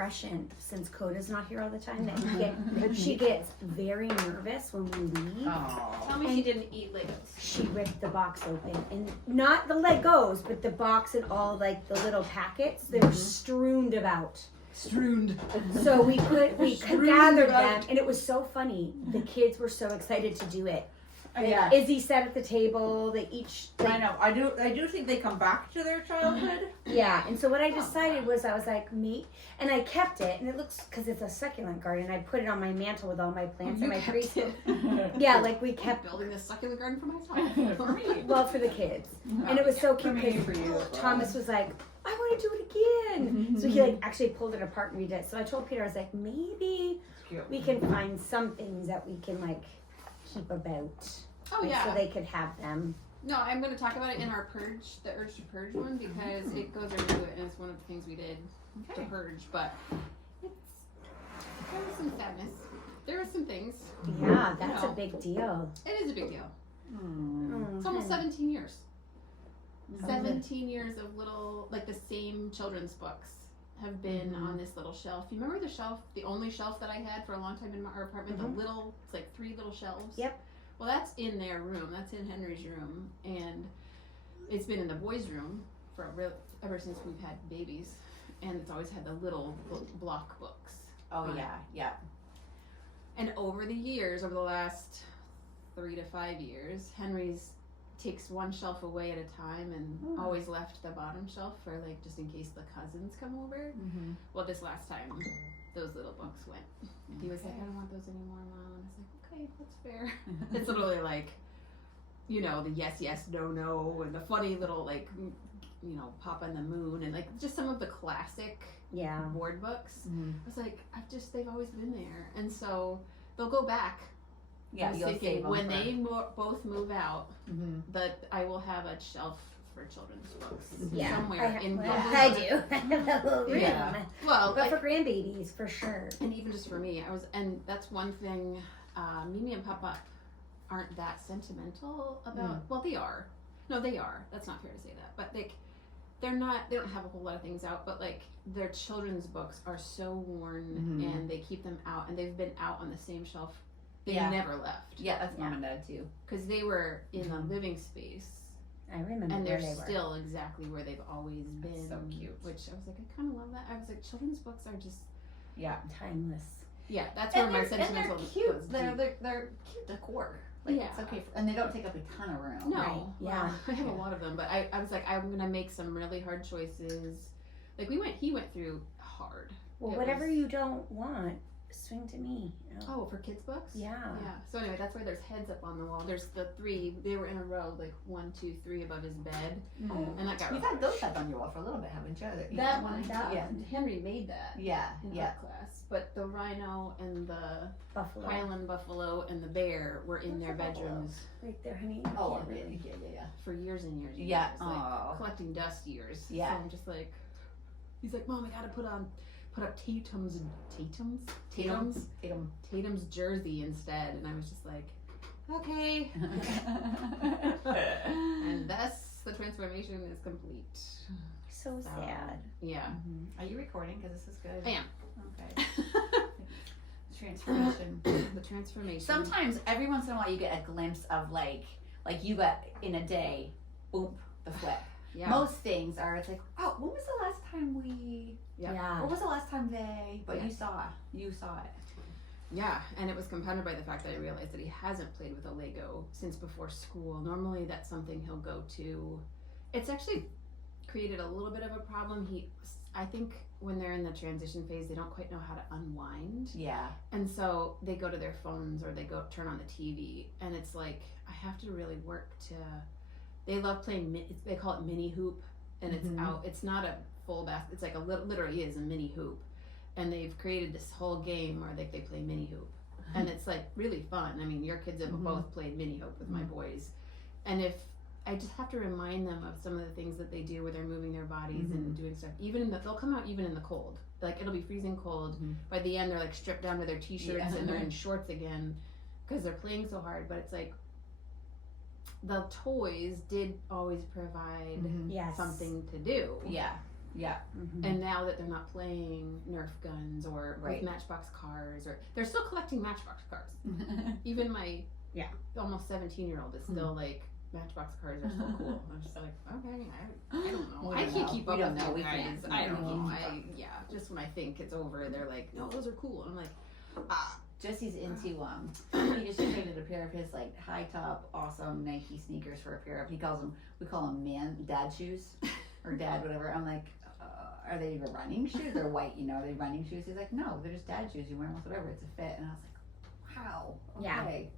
expression since Coda's not here all the time that she gets very nervous when we leave. Aww. Tell me she didn't eat Legos. She ripped the box open, and not the Legos, but the box and all like the little packets. They were strewn about. So we could gather them, and it was so funny. The kids were so excited to do it. Yeah. Izzy sat at the table. They each. I know. I do think they come back to their childhood. Yeah, and so what I decided was I was like, me, and I kept it, and it looks, because it's a succulent garden, I put it on my mantle with all my plants and my trees. Yeah, like we kept building this succulent garden for myself. For me. well, for the kids. And it was so cute For you. Thomas was like, I want to do it again. So he like actually pulled it apart and redid it. So I told Peter, I was like, maybe we can find some things that we can like keep about. Oh like, yeah. So they could have them. No, I'm going to talk about it in our Purge, the Urge to Purge one, because it goes into it, and it's one of the things we did to purge. But there was some sadness. There were some things. Yeah, that's a big deal. It is a big deal. Mm. It's almost 17 years. 17 years of little, like the same children's books have been on this little shelf. You remember the shelf, the only shelf that I had for a long time in our apartment? The little, it's like 3 little shelves. Yep. Well, that's in their room. That's in Henry's room, and it's been in the boys' room for ever since we've had babies, and it's always had the little block books. Oh yeah. And over the years, over the last 3 to 5 years, Henry's takes one shelf away at a time and always left the bottom shelf for like just in case the cousins come over. Well, this last time, those little books went. He was like, I don't want those anymore, Mom. And I was like, okay, that's fair. It's literally like, you know, the yes, no, and the funny little like, you know, Papa and the Moon, and like just some of the classic board books. I was like, they've always been there, and so they'll go back. Yeah, you'll thinking when they both move out, that I will have a shelf for children's books somewhere I do. I have a little room. Yeah. Well, but for grandbabies, for sure. And even just for me, and that's one thing. Mimi and Papa aren't that sentimental about. Well, they are. No, they are. That's not fair to say that. But they're not. They don't have a whole lot of things out. But like their children's books are so worn, and they keep them out, and they've been out on the same shelf. They never left. Yeah, that's Mom and Dad too. Because they were in the living space. I remember. And they're where they still exactly where they've always been. That's so cute. Which I was like, I kind of love that. I was like, children's books are just timeless. Yeah, that's where my sentimental. And they're cute. They're cute decor. Like, it's okay, and they don't take up a ton of room. No, right. Yeah, I have a lot of them, but I was like, I'm gonna make some really hard choices. Like he went through hard. Well, whatever you don't want, swing to me. Oh, for kids' books? Yeah. Yeah. So anyway, that's why there's heads up on the wall. There's the 3. They were in a row, like 1, 2, 3 above his bed, and that got. You've had those heads on your wall for a little bit, haven't you? That one, Henry made that. Yeah. In art class, but the rhino and the buffalo, Highland buffalo, and the bear were in their bedrooms. Right there, honey. Oh, really? Yeah. For years and years. And Yeah. years, like collecting dust years. Yeah. So I'm just like, he's like, Mom, I gotta put up Tatum's jersey instead, and I was just like, okay. And thus the transformation is complete. So sad. Yeah. Are you recording? Because this is good. I am. Okay. Transformation. The transformation. Sometimes, every once in a while, you get a glimpse of like you got in a day, boom, the flip. Yeah. Most things are, it's like, oh, when was the last time we? Yeah. What was the last time they? But you saw it. Yeah, and it was compounded by the fact that I realized that he hasn't played with a Lego since before school. Normally, that's something he'll go to. It's actually created a little bit of a problem. I think when they're in the transition phase, they don't quite know how to unwind. Yeah. And so they go to their phones or they go turn on the TV, and it's like I have to really work to. They love playing. They call it mini hoop, and it's out. It's not a full basket. It's like literally is a mini hoop, and they've created this whole game where they play mini hoop, and it's like really fun. I mean, your kids have both played mini hoop with my boys, and if I just have to remind them of some of the things that they do where they're moving their bodies and doing stuff. Even they'll come out even in the cold. Like it'll be freezing cold. By the end, they're like stripped down to their t-shirts and they're in shorts again because they're playing so hard. But it's like the toys did always provide something to do. Yeah. Yeah. Mhm. And now that they're not playing Nerf guns or Right. with Matchbox cars, or they're still collecting Matchbox cars. Even my almost 17-year-old is still like, Matchbox cars are so cool. I'm just like, okay, I don't know. We I don't can't know. keep We up don't with know. you We guys. can't. I We don't don't know. keep Just when I think it's over, they're like, no, those are cool. And I'm like, Jesse's into he just traded a pair of his like high top awesome Nike sneakers for a pair of, we call them dad shoes or dad whatever. I'm like, are they even running shoes? They're white, are they running shoes? He's like, no, they're just dad shoes. You wear them with whatever, it's a fit. And I was like, wow, okay.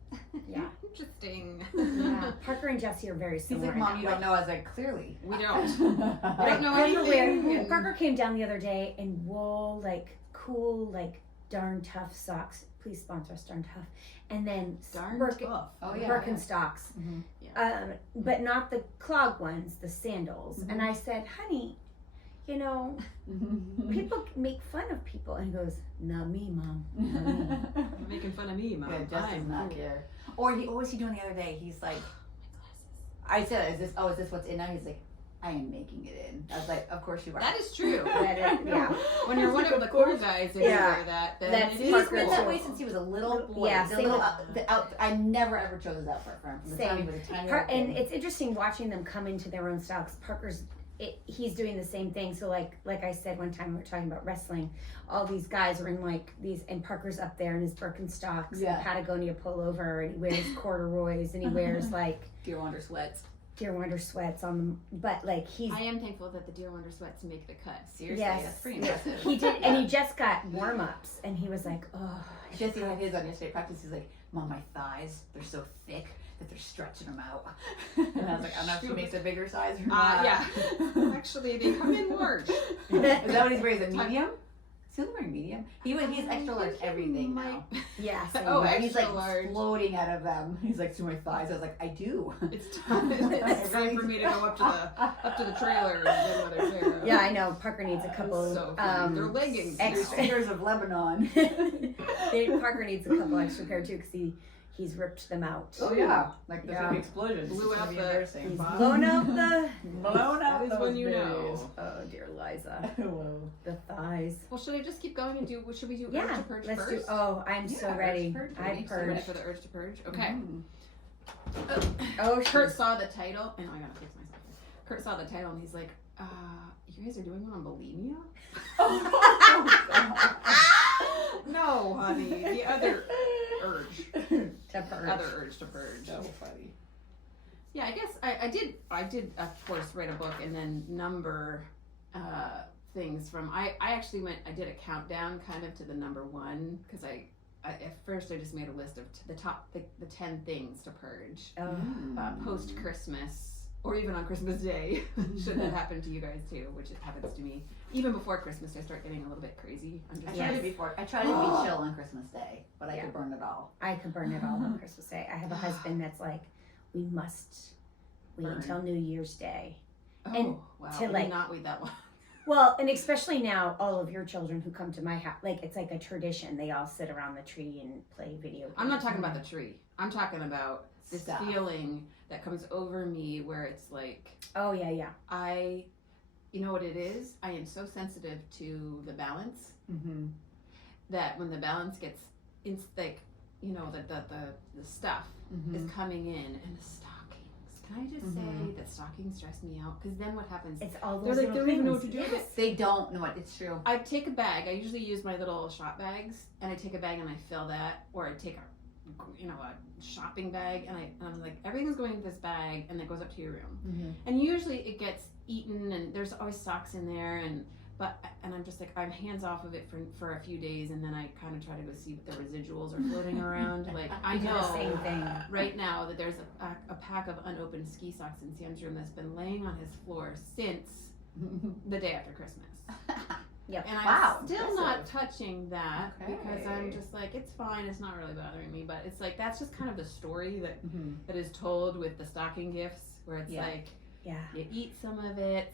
Yeah. interesting. Yeah. Parker and Jesse are very He's similar. like, in Mom, that you way. don't know. I was like, clearly. We don't. I don't know Really anything. weird. Parker came down the other day in wool, like cool, like darn tough socks. Please sponsor us, darn tough. And then Darn tough. Oh, yeah. Birkenstocks. Mhm. But not the clog ones, the sandals. Mhm. And I said, honey, people make fun of people. And he goes, not me, Mom. Not me. You're making fun of me, Mom. Yeah, Jess does not cool. care. Or what was he doing the other day? He's like, I said, is this what's in now? He's like, I am making it in. I was like, of course you are. That is true. That is, yeah. When you're one of the cool guys and you Yeah. wear that, then That's it He's is Parker been cool. that way since he was a little boy. Yeah, the same little, with- I never ever chose his outfit for him. From the time he Same. was a tiny And little kid. it's interesting watching them come into their own styles. He's doing the same thing. So like I said one time we were talking about wrestling, all these guys are in like these, and Parker's up there in his Birkenstocks Yeah. and Patagonia pullover, and he wears corduroys, and he wears like Deer Wander sweats. Deer Wonder sweats on them. But like I am thankful that the Deer Wonder sweats make the cut. Seriously, Yes. that's pretty impressive. he did, and he just got warm ups, and he was like, oh. Jesse had his on yesterday practice. He's like, Mom, my thighs, they're so thick that they're stretching them out. And I was like, I don't know if she makes a bigger size or not. Yeah. Actually, they come in large. Is that what he's wearing? Is it medium? Is he only wearing medium? He's extra large everything now. Yeah. Same. Oh, He's like extra large. floating out of them. He's like, to my thighs. I was like, I do. It's time for me to go up to the trailer and get another pair. Yeah, I know. Parker needs a couple. So funny. They're leggings. Extra. Fingers of Lebanon. Parker needs a couple extra pair too, because he's ripped them out. Oh yeah, like the Yeah. big explosion. Blew out the- He's blown out the. blown out. That is those when you babies. know. Oh dear, Liza, Whoa. the thighs. Well, should I just keep going and should we do urge Yeah, to purge let's first? do. Oh, I'm so Yeah, ready. urge to purge, I baby. So ready purged. for the urge to purge? Okay. Mm. Oh, Kurt she's saw the title, and I gotta fix myself. Kurt saw the title, and he's like, you guys are doing one on bulimia? No, honey. The other urge. to purge. Other urge to purge. So funny. Yeah, I guess I did of course write a book and then number things from I actually did a countdown kind of to the number one, because I at first I just made a list of the top the 10 things to purge Oh. post Christmas, or even on Christmas Day. Should that happen to you guys too, which it happens to me. Even before Christmas, I start getting a little bit crazy. I'm I just tried like, it before. I tried to be chill on Christmas Day, but I Yeah. could burn it all. I could burn it all on Christmas Day. I have a husband that's like, we must wait Burn. until New Year's Day. oh and wow, to, I like- did not wait that long. Well, and especially now, all of your children who come to my house, like it's like a tradition. They all sit around the tree and play video games. I'm not talking about the tree. I'm talking about this Stuff. feeling that comes over me where it's like, Oh yeah, yeah. you know what it is? I am so sensitive to the balance Mm-hmm. that when the balance gets like, the stuff is coming in, and the stockings. Can I just say that stockings stress me out? Because then what happens? It's all They're those like, they little don't even know things. what to do with it. They don't know what it's true. I take a bag. I usually use my little shop bags, and I take a bag and I fill that, or I take a shopping bag, and I'm like, everything's going into this bag, and it goes up to your room. Mm-hmm. And usually it gets eaten, and there's always socks in there, and I'm just like, I'm hands off of it for a few days, and then I kind of try to go see what the residuals are floating around. Like, I do the know same thing. right now that there's a pack of unopened ski socks in Sam's room that's been laying on his floor since the day after Christmas. Yep. And I'm Wow, still not impressive. touching that because I'm Okay. just like, it's fine, it's not really bothering me. But it's like, that's just kind of the story Mm-hmm. that is told with the stocking gifts, where it's Yeah. like, Yeah. you eat some of it,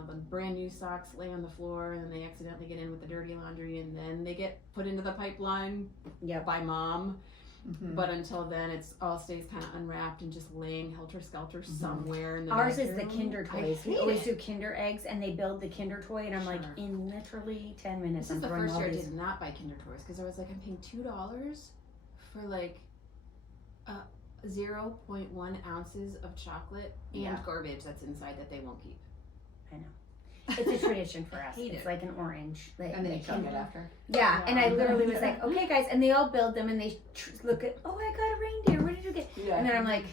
the brand new socks lay on the floor, and then they accidentally get in with the dirty laundry, and then they get put into the pipeline Yep. by mom, But until then, it's all stays kind of unwrapped and just laying helter-skelter somewhere in the Ours is the bedroom. Kinder I toys. We hate always it. do Kinder eggs, and they build the Kinder toy, and I'm like, Sure. in literally 10 minutes, This I'm is the throwing first all year I these. did not buy Kinder Toys because I was like, I'm paying $2 for like 0.1 ounces of chocolate and Yeah. garbage that's inside that they won't keep. It's a tradition for us. hate It's it. like an orange. Like, And then you like, chug it after. yeah, and I Yeah. literally was like, okay, guys, and they all build them, and they look at, oh, I got a reindeer. What did you get? Yeah. And then I'm like,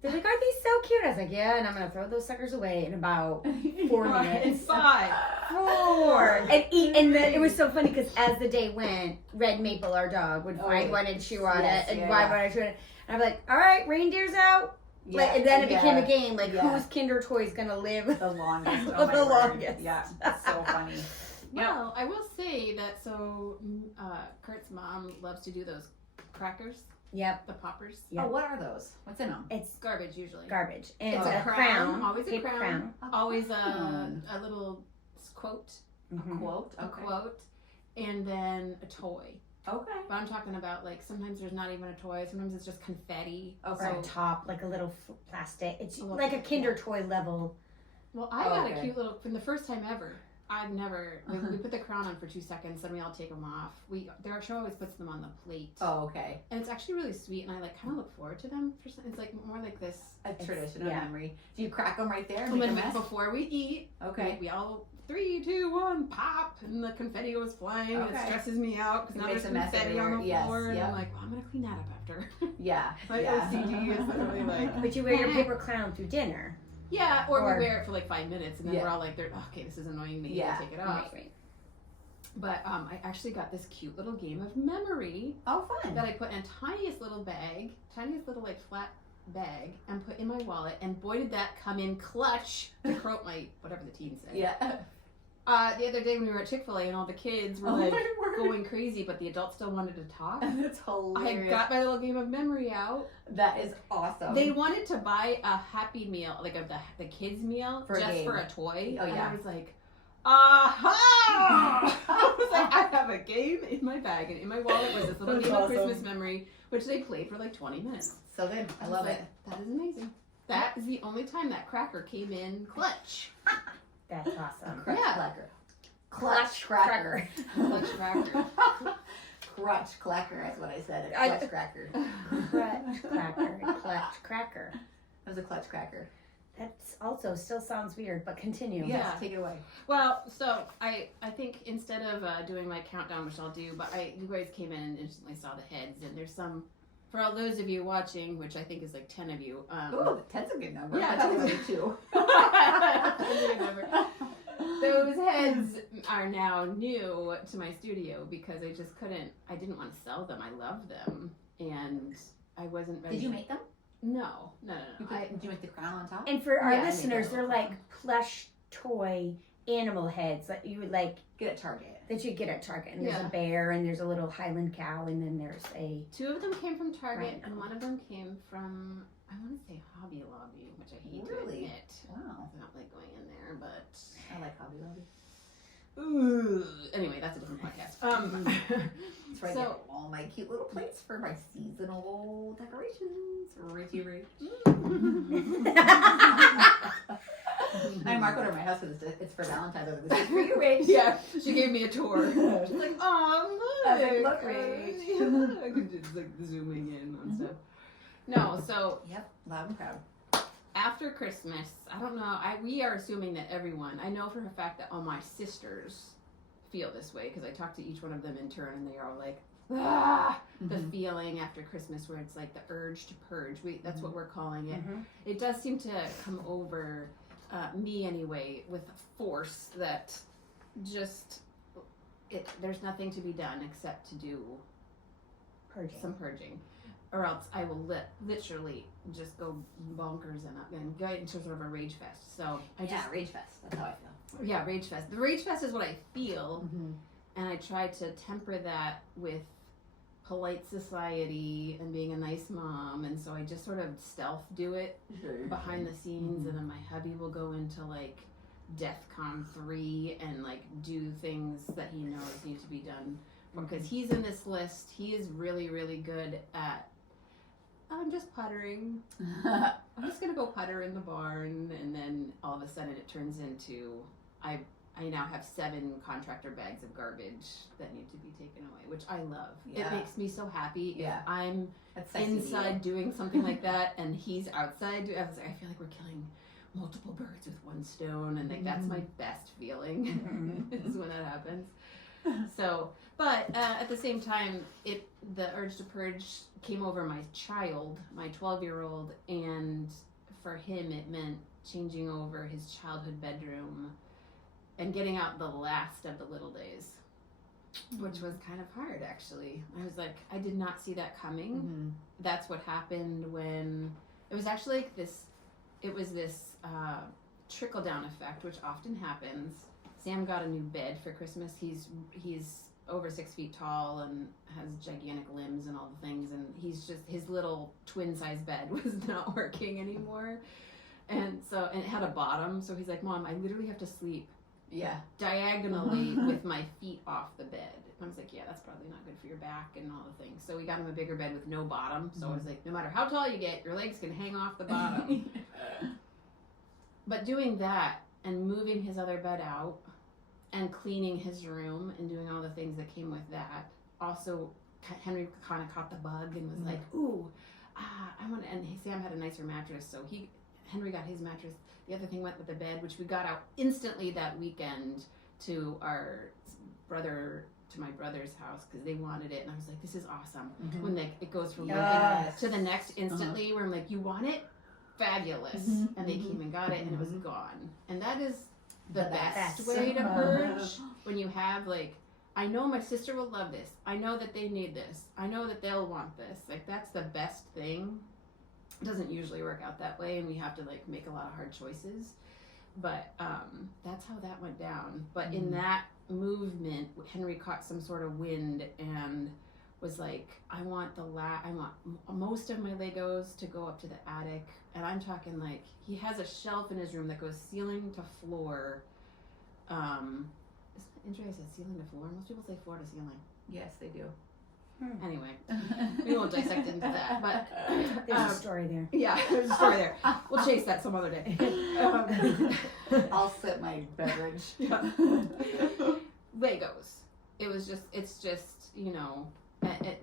they're like, aren't these so cute? I was like, yeah, and I'm gonna throw those suckers away in about 4 minutes. 5. 4 and eat, and it was so funny because as the day went, Red Maple, our dog, would find one and chew on Yes, it, and yeah, find yeah. one and chew on it. And I'm like, all right, reindeer's out. Like, and then it became a game, like whose Kinder Toy's gonna live the longest. the my word. longest. Yeah, it's so funny. Well, I will say that Kurt's mom loves to do those crackers, Yep, the poppers. Yep. Oh, what are those? What's in them? it's Garbage usually. garbage, and It's it's a a crown, crown, always a paper crown. Always a Hmm. little quote, Mhm. Quote. a Okay. quote, and then a toy. Okay. But I'm talking about like sometimes there's not even a toy. Sometimes it's just confetti. Okay. or a top, like a little plastic. It's A like a little- Kinder Toy level. Well, I got Okay. a cute little from the first time ever. I've never. We put the crown on for 2 seconds, then we all take them off. She always puts them on the plate, Oh, okay. and it's actually really sweet. And I like kind of look forward to them. It's like more like this. A It's- tradition, a yeah. memory. Do you crack them right there? And Make a then mess? before we eat, Okay. we all 3, 2, 1, pop, and the confetti goes flying. And it Okay. stresses me out because It now makes there's a mess confetti on the everywhere. Yes, floor, and yep. I'm like, well, I'm gonna clean that up after. Yeah. My yeah. OCD is literally like. But you wear your paper crown through dinner. Yeah, or Or- we wear it for like 5 minutes, and then Yeah. we're all like, okay, this is annoying me. Yeah. Take it off. Right. But I actually got this cute little game of memory Oh, fun. that I put in a tiniest little bag, tiniest little like flat bag, and put in my wallet. And boy, did that come in clutch to quote my whatever the teen said. Yeah. The other day when we were at Chick-fil-A and all the kids were Oh like my word. going crazy, but the adults still wanted to talk. That's I hilarious. got my little game of memory out. That is awesome. They wanted to buy a Happy Meal, like the kids meal, For a just game. for a toy. Oh, And yeah. I was like, aha! I was like, I have a game in my bag, and in my wallet was this little That's game of awesome. Christmas memory, which they played for like 20 minutes. So good. I was love like, it. That is amazing. That is the only time that cracker came in clutch. That's awesome. Crutch Yeah. cracker. Clutch cracker. Clutch cracker. Crutch cracker. That's what I said. A I- clutch cracker. Clutch cracker, clutch cracker. That was a clutch cracker. That's also still sounds weird, but continue. Yes. Yeah. Take it away. Well, so I think instead of doing my countdown, which I'll do, but you guys came in and instantly saw the heads, and there's some, for all those of you watching, which I think is like 10 of you. Ooh, 10's a good number. Yeah, I thought it was 10's two. Those heads are now new to my studio because I didn't want to sell them. I love them, and I wasn't ready. Did you make them? No. Did you make the crown on top? And for our Yeah, I made listeners, those. they're like plush toy animal heads that you would like Get at Target. that you get at Target. And there's Yeah. a bear, and there's a little Highland cow, and then there's a 2 of them came from Target, Right. and one of them came from, I want to say Hobby Lobby, which I hate to Really? admit. Wow. I don't like going in there, but I like Hobby Lobby. anyway, that's a different podcast. That's where I So- get all my cute little plates for my seasonal decorations. Richie Rich. I mark it on my house because it's for Valentine's. I was like, this is for you, Rach. Yeah, she gave me a tour. She's like, oh, look. I was like, look, Rach. Yeah, I could just like zooming in on stuff. No, so Yep, loud and proud. after Christmas, I don't know. We are assuming that everyone. I know for a fact that all my sisters feel this way because I talked to each one of them in turn, and they are all like, the feeling after Christmas where it's like the urge to purge. That's what we're calling it. Mhm. It does seem to come over me anyway with force that just there's nothing to be done except to do purging. some purging, or else I will literally just go bonkers and go into sort of a rage fest. So Rage Fest. That's how I feel. yeah, rage fest. The rage fest is what I feel, Mm-hmm. and I try to temper that with polite society and being a nice mom, and so I just sort of stealth do it behind the scenes, and then my hubby will go into like DEFCON 3 and like do things that he knows need to be done because he's in this list. He is really, really good at, I'm just puttering. I'm just going to go putter in the barn. And then all of a sudden it turns into, I now have 7 contractor bags of garbage that need to be taken away, which I love. Yeah. It makes me so happy. Yeah. If I'm That's sexy to inside you. doing something like that and he's outside, I feel like we're killing multiple birds with one stone, and like that's my best feeling is when that happens. So, but at the same time, the urge to purge came over my child, my 12-year-old, and for him it meant changing over his childhood bedroom and getting out the last of the little days, which was kind of hard actually. I was like, I did not see that coming. That's what happened when it was actually like this. It was this trickle down effect, which often happens. Sam got a new bed for Christmas. He's over 6 feet tall and has gigantic limbs and all the things, and his little twin size bed was not working anymore, and it had a bottom. So he's like, Mom, I literally have to sleep diagonally with my feet off the bed. And I was like, yeah, that's probably not good for your back and all the things. So we got him a bigger bed with no bottom. So I was like, no matter how tall you get, your legs can hang off the bottom. But doing that and moving his other bed out and cleaning his room and doing all the things that came with that, also Henry kind of caught the bug and was like, ooh, I want to, and Sam had a nicer mattress. So Henry got his mattress. The other thing went with the bed, which we got out instantly that weekend to my brother's house because they wanted it, and I was like, this is awesome. When it goes from one thing to the next instantly, where I'm like, you want it? Fabulous. And they came and got it, and it was gone. And that is the best way to purge, when you have like, I know my sister will love this, I know that they need this, I know that they'll want this. Like, that's the best thing. It doesn't usually work out that way, and we have to like make a lot of hard choices, but that's how that went down. But in that movement, Henry caught some sort of wind and was like, I want most of my Legos to go up to the attic. And I'm talking like, he has a shelf in his room that goes ceiling to floor. It's interesting, I said ceiling to floor. Most people say floor to ceiling. Yes, they do. Anyway, we won't dissect into that, but There's a story there. yeah, there's a story there. We'll chase that some other day. I'll sip my beverage. Legos. It's just,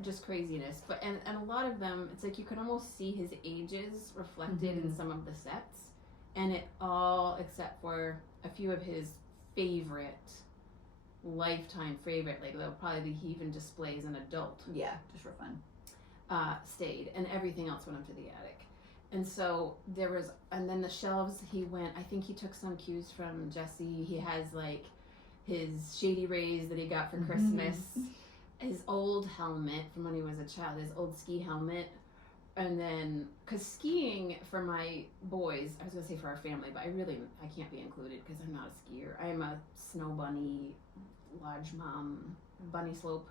just craziness. But and a lot of them, it's like you can almost see his ages reflected in some of the sets, and it all except for a few of his lifetime favorite, like they'll probably he even displays an adult. Yeah, just for fun. Stayed, and everything else went up to the attic. And so and then the shelves, I think he took some cues from Jesse. He has like his Shady Rays that he got for Christmas, his old helmet from when he was a child, his old ski helmet. And then, because skiing for my boys, I was going to say for our family, but I can't be included because I'm not a skier. I am a snow bunny, lodge mom, bunny slope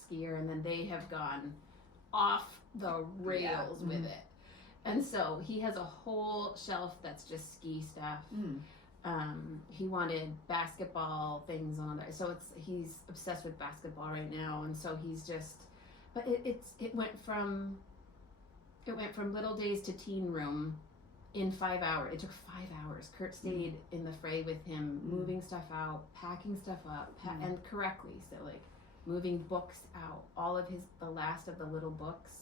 skier, and then they have gone off the rails with it. And so he has a whole shelf that's just ski stuff. He wanted basketball things on there, so he's obsessed with basketball right now, and so he's just. But it went from little days to teen room in 5 hours. It took 5 hours. Kurt stayed in the fray with him, moving stuff out, packing stuff up, and correctly. So like moving books out, all of the last of the little books,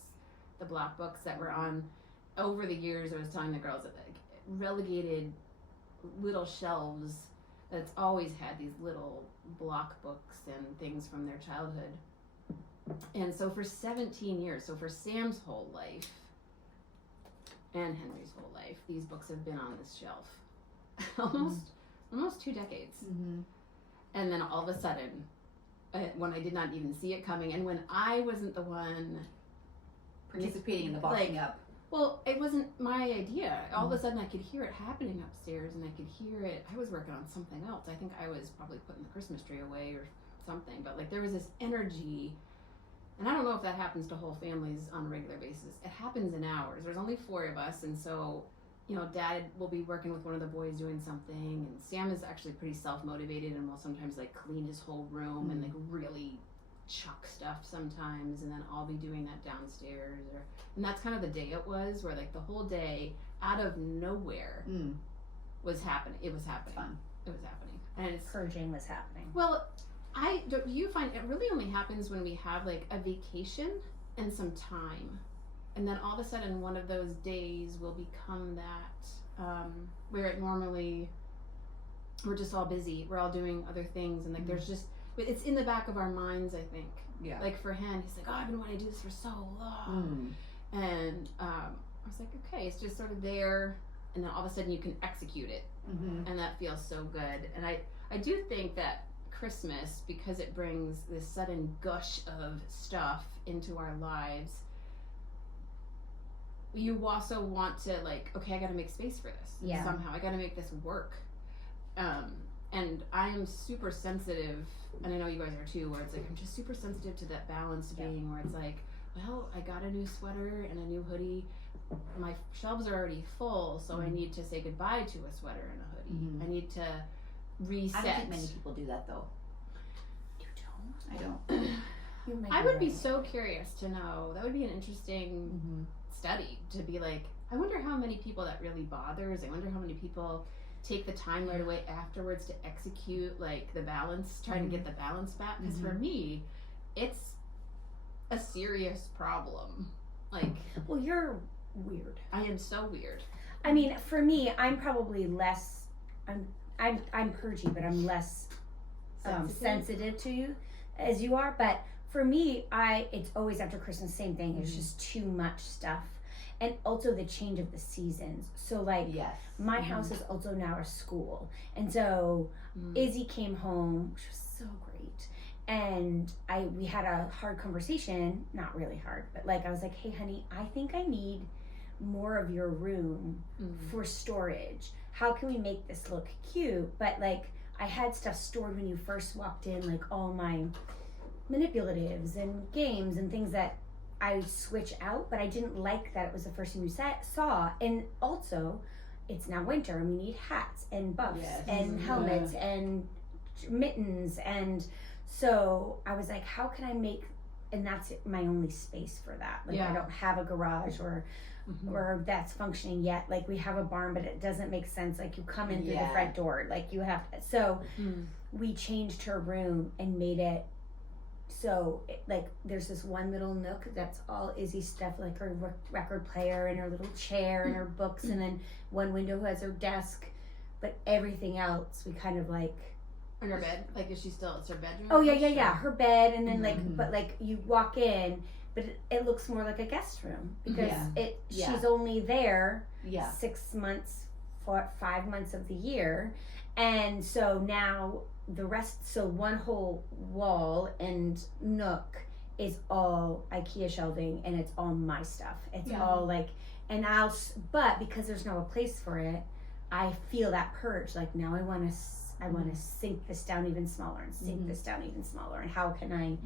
the block books that were on. Over the years, I was telling the girls that like relegated little shelves that's always had these little block books and things from their childhood. And so for 17 years, so for Sam's whole life and Henry's whole life, these books have been on this shelf almost 2 decades. And then all of a sudden, when I did not even see it coming, and when I wasn't the one Participating in the boxing up. Well, it wasn't my idea. All of a sudden I could hear it happening upstairs, and I could hear it. I was working on something else. I think I was probably putting the Christmas tree away or something, but like there was this energy. And I don't know if that happens to whole families on a regular basis. It happens in ours. There's only 4 of us, and so, Dad will be working with one of the boys doing something, and Sam is actually pretty self-motivated and will sometimes like clean his whole room and like really chuck stuff sometimes, and then I'll be doing that downstairs, and that's kind of the day it was, where like the whole day out of nowhere was happening. It was happening. Fun. It was happening, and it's Purging was happening. well. Do you find it really only happens when we have like a vacation and some time, and then all of a sudden one of those days will become that where it normally we're just all busy, we're all doing other things, and like there's just it's in the back of our minds, I think. Yeah. Like for him, he's like, oh, I've been wanting to do this for so long, and I was like, okay, it's just sort of there, and then all of a sudden you can execute it, and that feels so good. And I do think that Christmas, because it brings this sudden gush of stuff into our lives, you also want to like, okay, I gotta make space for this somehow. I gotta make this work. And I am super sensitive, and I know you guys are too, where it's like I'm just super sensitive to that balance being where it's like, well, I got a new sweater and a new hoodie. My shelves are already full, so I need to say goodbye to a sweater and a hoodie. I need to reset. I don't think many people do that though. You don't? I don't. You might I would be right. so curious to know. That would be an interesting study to be like, I wonder how many people that really bothers. I wonder how many people take the time right away afterwards to execute like the balance, trying to get the balance back. Because for me, it's a serious problem. Like, Well, you're weird. I am so weird. I mean, for me, I'm probably less. I'm purgy, but I'm less sensitive to you as you are. But for me, it's always after Christmas, same thing. It's just too much stuff, and also the change of the seasons. So like, my house is also now a school, and so Izzy came home, which was so great. And we had a hard conversation, not really hard, but like I was like, hey honey, I think I need more of your room for storage. How can we make this look cute? But like I had stuff stored when you first walked in, like all my manipulatives and games and things that I switch out, but I didn't like that it was the first thing you saw. And also, it's now winter and we need hats and buffs and helmets and mittens, and so I was like, how can I make, and that's my only space for that. Like I don't have a garage or that's functioning yet. Like we have a barn, but it doesn't make sense. Like you come in through the front door, like you have to, so we changed her room and made it so like there's this one little nook that's all Izzy stuff, like her record player and her little chair and her books, and then one window has her desk, but everything else we kind of like. In her bed, like is she still? It's her bedroom. Oh yeah, her bed, and then like, but like you walk in, but it looks more like a guest room because she's only there 6 months, 5 months of the year, and so now the rest, so one whole wall and nook is all IKEA shelving, and it's all my stuff. It's all like, and but because there's no place for it, I feel that purge. Like now I want to sink this down even smaller and sink this down even smaller, and how can I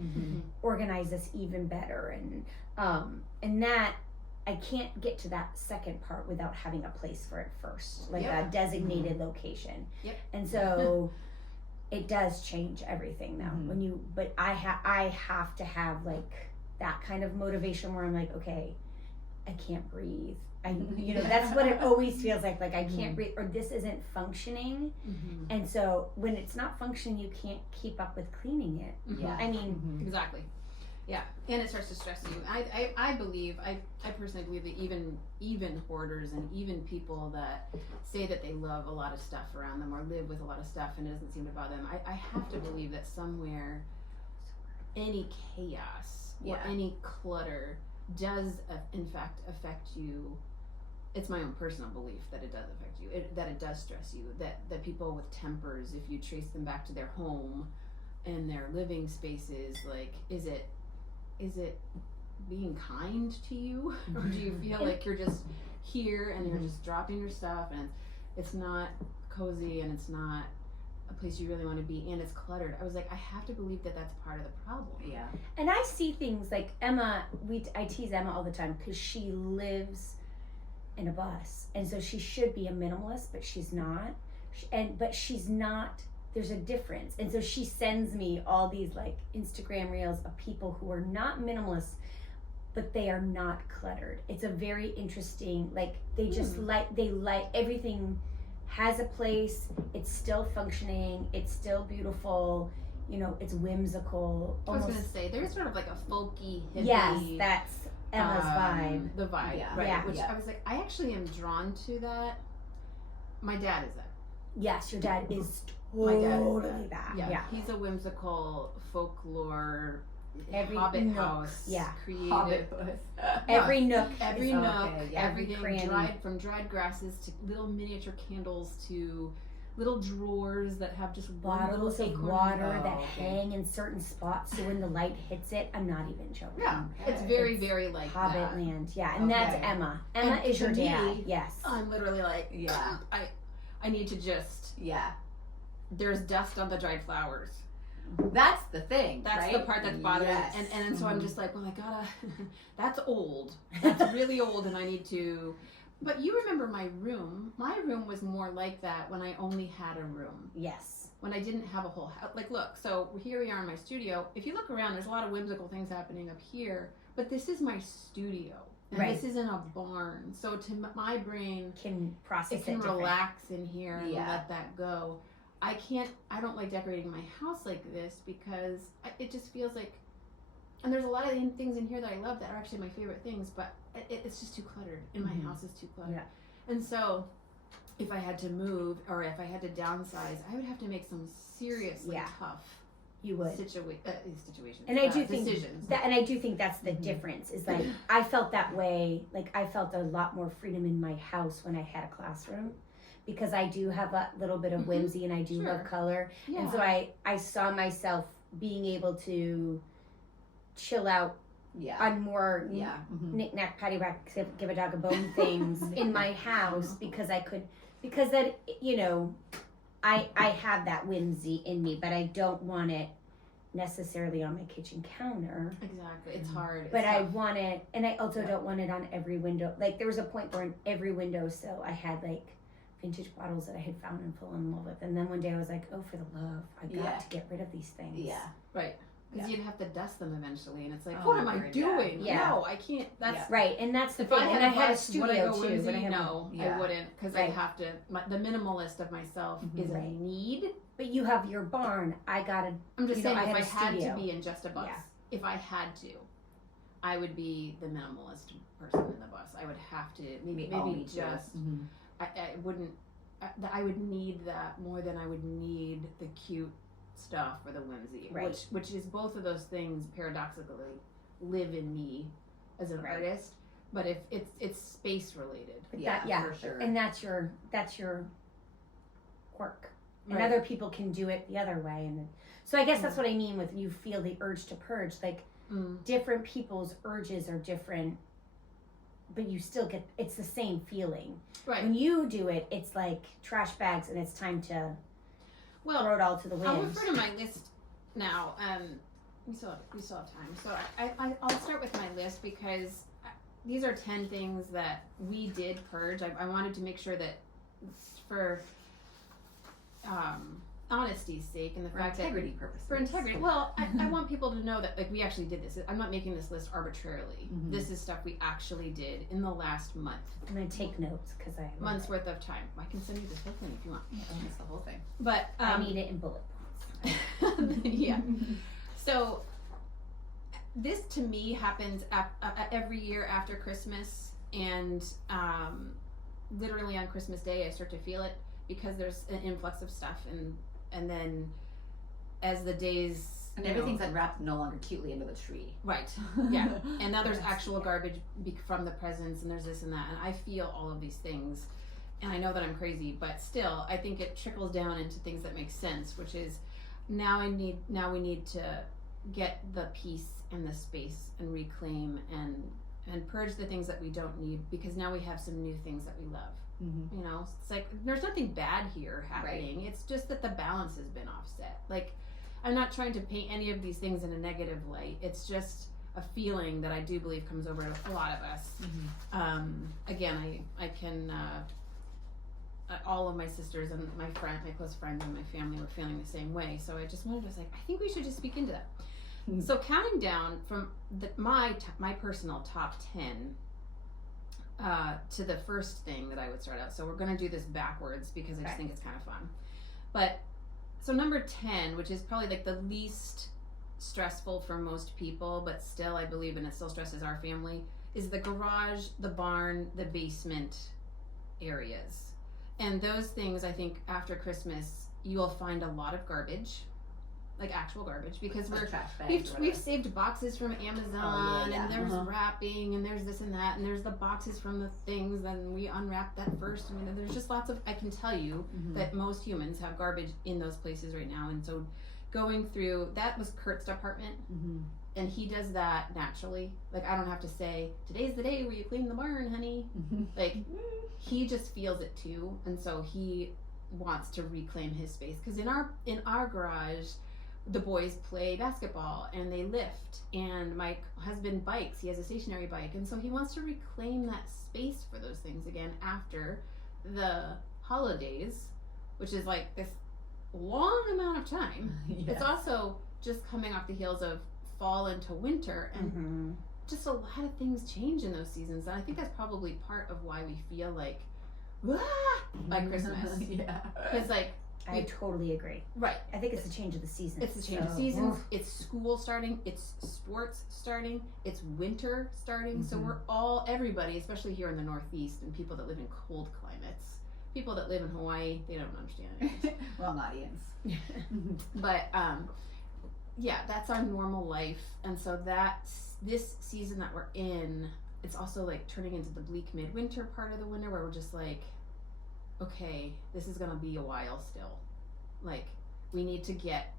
organize this even better, and that I can't get to that second part without having a place for it first, like a designated location. And so it does change everything now but I have to have like that kind of motivation where I'm like, okay, I can't breathe. That's what it always feels like I can't breathe, or this isn't functioning. And so when it's not functioning, you can't keep up with cleaning it. I mean, exactly. Yeah, and it starts to stress you. I believe, I personally believe that even hoarders and even people that say that they love a lot of stuff around them or live with a lot of stuff and it doesn't seem to bother them, I have to believe that somewhere any chaos or any clutter does in fact affect you. It's my own personal belief that it does affect you, that it does stress you, that people with tempers, if you trace them back to their home and their living spaces, like is it being kind to you, or do you feel like you're just here and you're just dropping your stuff and it's not cozy and it's not a place you really want to be and it's cluttered? I was like, I have to believe that that's part of the problem. And I see things like Emma, I tease Emma all the time because she lives in a bus, and so she should be a minimalist, but she's not, but she's not there's a difference. And so she sends me all these like Instagram reels of people who are not minimalists, but they are not cluttered. It's a very interesting, like they just they like everything has a place, it's still functioning, it's still beautiful, you know, it's whimsical. I was gonna say there's sort of like a folky hippie. Yes, that's Emma's vibe. The vibe, Yeah. right? Yeah. Which I was like, I actually am drawn to that. My dad is that. Yes, your dad is My dad is totally that. Yeah. He's a whimsical folklore. Every Hobbit nook, house, yeah. creative. Hobbit. Every nook, Every is- nook, okay, yeah. every everything cranny. from dried grasses to little miniature candles to little drawers that have just one bottles little of acorn. water that okay. hang in certain spots, so when the light hits it, I'm not even joking. Yeah. It's very, It's very like Hobbit that. land, yeah, and that's Okay. Emma. Emma And is to your me, dad, yes. I'm literally like, Yeah. I need to just. Yeah. There's dust on the dried flowers. That's the thing. That's right? the part that's bothering Yes. me. And so I'm Mhm. just like, well, I gotta. That's old. That's really old, and I need to. But you remember my room? My room was more like that when I only had a room. Yes. When I didn't have a whole house. Like, look, so here we are in my studio. If you look around, there's a lot of whimsical things happening up here. But this is my studio. And Right. this isn't a barn. So to my brain, Can process it can different. relax in here and Yeah. let that go. I don't like decorating my house like this because it just feels like, and there's a lot of things in here that I love that are actually my favorite things, but it's just too cluttered. And my house is too cluttered. Yeah. And so if I had to move or if I had to downsize, I would have to make some seriously Yeah. tough You would. situations. And I do think decisions. that, and I do think that's the Mhm. difference. Is like I felt that way. Like I felt a lot more freedom in my house when I had a classroom, because I do have a little bit of Mhm. whimsy and I do Sure. love color, yeah. and so I saw myself being able to chill out Yeah. on more Yeah. Mhm. knick-knack paddywhack give a dog a bone things in my house, because I could, because that, you know, I have that whimsy in me, but I don't want it necessarily on my kitchen counter, Exactly. It's hard. but it's I tough. want it, and I also don't want it on every window. Like there was a point where in every windowsill I had like vintage bottles that I had found and fallen in love with, and then one day I was like, oh, for the love, I got Yeah. to get rid of these things. Yeah. Right. Because Yeah. you'd have to dust them eventually, and it's like, Oh what am my I word, yeah. doing? Yeah. No, I can't. That's Yeah. Right, and that's the if thing. I had And I had a bus, would I studio go too. whimsy? When I had No, Yeah. I wouldn't, because Right. I'd have to. The minimalist of myself Mhm. is a Right. need. But you have your barn. I gotta. I'm just You know, saying, I if had I a had to studio. be in just a bus, Yeah. if I had to, I would be the minimalist person in the bus. I would have to maybe Me too. just. Mhm. I wouldn't. I would need that more than I would need the cute stuff or the whimsy, Right. which is both of those things paradoxically live in me as an Right. artist. But if it's space related, But Yeah, that, yeah, for sure. and that's your quirk. And Right. other people can do it the other way, and so I guess that's what I mean with you feel the urge to purge. Like different people's urges are different, but you still get it's the same feeling. right. When you do it, it's like trash bags, and it's time to Well, throw it all to the I'll wind. refer to my list now. We still have time, so I'll start with my list because these are 10 things that we did purge. I wanted to make sure that for honesty's sake and the For fact integrity purposes. that for integrity. Well, I want people to know that like we actually did this. I'm not making this list arbitrarily. Mhm. This is stuff we actually did in the last month, I'm gonna take notes because I have month's worth of time. I can send you this whole thing if you want. That's the whole thing. But I need it in bullet points. yeah. So this to me happens every year after Christmas, and literally on Christmas Day I start to feel it because there's an influx of stuff, and then as the days And you know, everything's unwrapped no longer cutely under the tree. right, yeah, and now there's That's- actual garbage from the presents, and there's this and that, and I feel all of these things, and I know that I'm crazy, but still I think it trickles down into things that make sense, which is now we need to get the peace and the space and reclaim and purge the things that we don't need, because now we have some new things that we love. Mhm. You know, it's like there's nothing bad here happening. It's just that the balance has been offset. Like, I'm not trying to paint any of these things in a negative light. It's just a feeling that I do believe comes over to a lot of us. Mhm. Again, I can all of my sisters and my close friends and my family were feeling the same way. So I just wanted to say, I think we should just speak into that. So counting down from my personal top 10 to the first thing that I would start out. So we're going to do this backwards because I just think it's kind of fun. But so number 10, which is probably like the least stressful for most people, but still I believe in it, still stresses our family, is the garage, the barn, the basement areas. And those things, I think after Christmas, you'll find a lot of garbage. Like actual garbage, because we've saved boxes from Amazon, and there's wrapping, and there's this and that, and there's the boxes from the things, and we unwrap that first. I mean, there's just lots of, I can tell you that most humans have garbage in those places right now. And so going through, that was Kurt's department, and he does that naturally. Like, I don't have to say, today's the day where you clean the barn, honey. Like, he just feels it too, and so he wants to reclaim his space. Because in our garage, the boys play basketball and they lift, and my husband bikes. He has a stationary bike, and so he wants to reclaim that space for those things again after the holidays, which is like this long amount of time. It's also just coming off the heels of fall into winter, and just a lot of things change in those seasons, and I think that's probably part of why we feel like by Christmas. Because like, I totally agree. Right. I think it's the change of the seasons. It's the change of seasons. It's school starting. It's sports starting. It's winter starting. So we're everybody, especially here in the Northeast, and people that live in cold climates. People that live in Hawaii, they don't understand it. Well, not Ian's. But yeah, that's our normal life. And so that's this season that we're in. It's also like turning into the bleak midwinter part of the winter, where we're just like, okay, this is gonna be a while still. Like, we need to get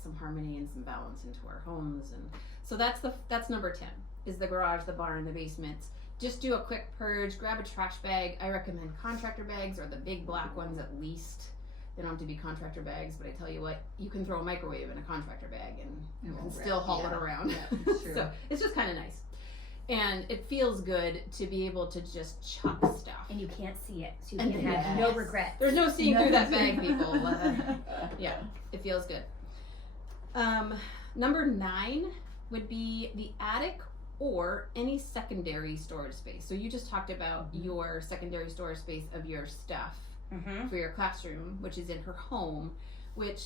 some harmony and some balance into our homes. And so that's number 10, is the garage, the barn, the basement. Just do a quick purge, grab a trash bag. I recommend contractor bags, or the big black ones at least. They don't have to be contractor bags, but I tell you what, you can throw a microwave in a contractor bag and you can still haul it around. Yeah, true. So it's just kind of nice. And it feels good to be able to just chuck stuff. And you can't see it, so you can have no regret. There's no seeing through that bag, people. Yeah, it feels good. Number 9 would be the attic or any secondary storage space. So you just talked about your secondary storage space of your stuff for your classroom, which is in her home, which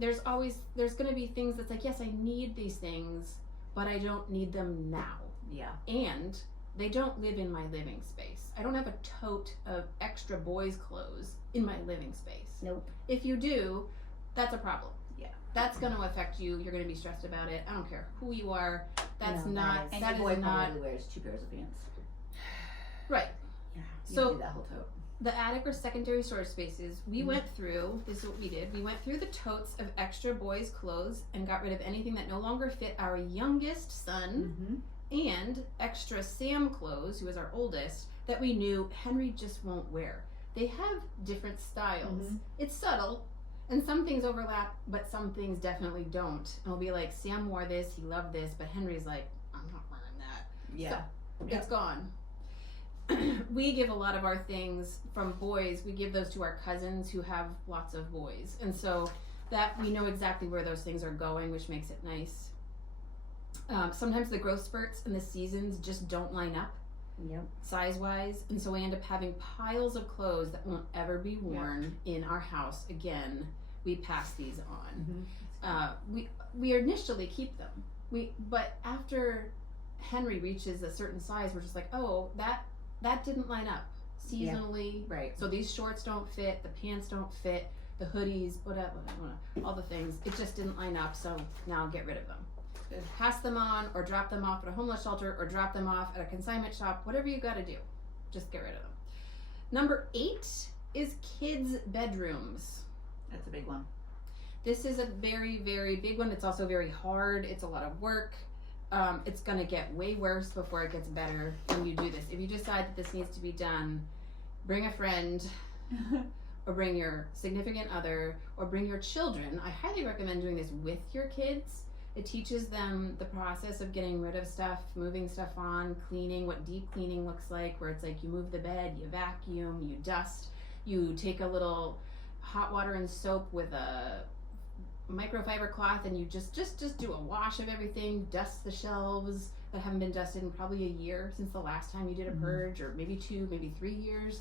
there's going to be things that's like, yes, I need these things, but I don't need them now. Yeah. And they don't live in my living space. I don't have a tote of extra boys' clothes in my living space. Nope. If you do, that's a problem. Yeah. That's going to affect you. You're going to be stressed about it. I don't care who you are. That's not. And that your boy is not. probably wears 2 pairs of pants. Right. Yeah. You So do that whole tote. the attic or secondary storage spaces, we went through, this is what we did, we went through the totes of extra boys' clothes and got rid of anything that no longer fit our youngest son, and extra Sam clothes, who is our oldest, that we knew Henry just won't wear. They have different styles. It's subtle, and some things overlap, but some things definitely don't. And we'll be like, Sam wore this, he loved this, but Henry's like, I'm not wearing that. Yeah. So, it's gone. We give a lot of our things from boys, we give those to our cousins who have lots of boys. And so that we know exactly where those things are going, which makes it nice. Sometimes the growth spurts and the seasons just don't line up size-wise. And so we end up having piles of clothes that won't ever be worn in our house again. We pass these on. We initially keep them. But after Henry reaches a certain size, we're just like, oh, that didn't line up seasonally. Right. So these shorts don't fit, the pants don't fit, the hoodies, whatever, all the things. It just didn't line up, so now I'll get rid of them. Pass them on, or drop them off at a homeless shelter, or drop them off at a consignment shop, whatever you gotta do. Just get rid of them. Number 8 is kids' bedrooms. That's a big one. This is a very, very big one. It's also very hard. It's a lot of work. It's going to get way worse before it gets better when you do this. If you decide that this needs to be done, bring a friend or bring your significant other or bring your children. I highly recommend doing this with your kids. It teaches them the process of getting rid of stuff, moving stuff on, cleaning, what deep cleaning looks like, where it's like you move the bed, you vacuum, you dust. You take a little hot water and soap with a microfiber cloth, and you just do a wash of everything, dust the shelves that haven't been dusted in probably a year since the last time you did a purge, or maybe 2, maybe 3 years.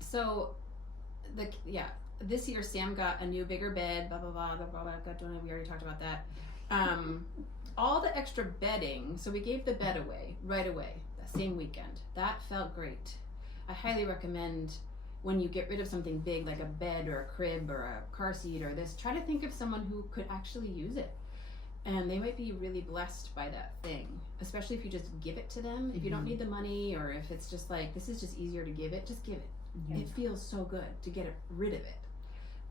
So this year Sam got a new bigger bed, blah blah blah blah blah, we already talked about that. All the extra bedding, so we gave the bed away right away that same weekend. That felt great. I highly recommend, when you get rid of something big like a bed or a crib or a car seat or this, try to think of someone who could actually use it. And they might be really blessed by that thing, especially if you just give it to them. If you don't need the money, or if it's just like, this is just easier to give it, just give it. It feels so good to get rid of it.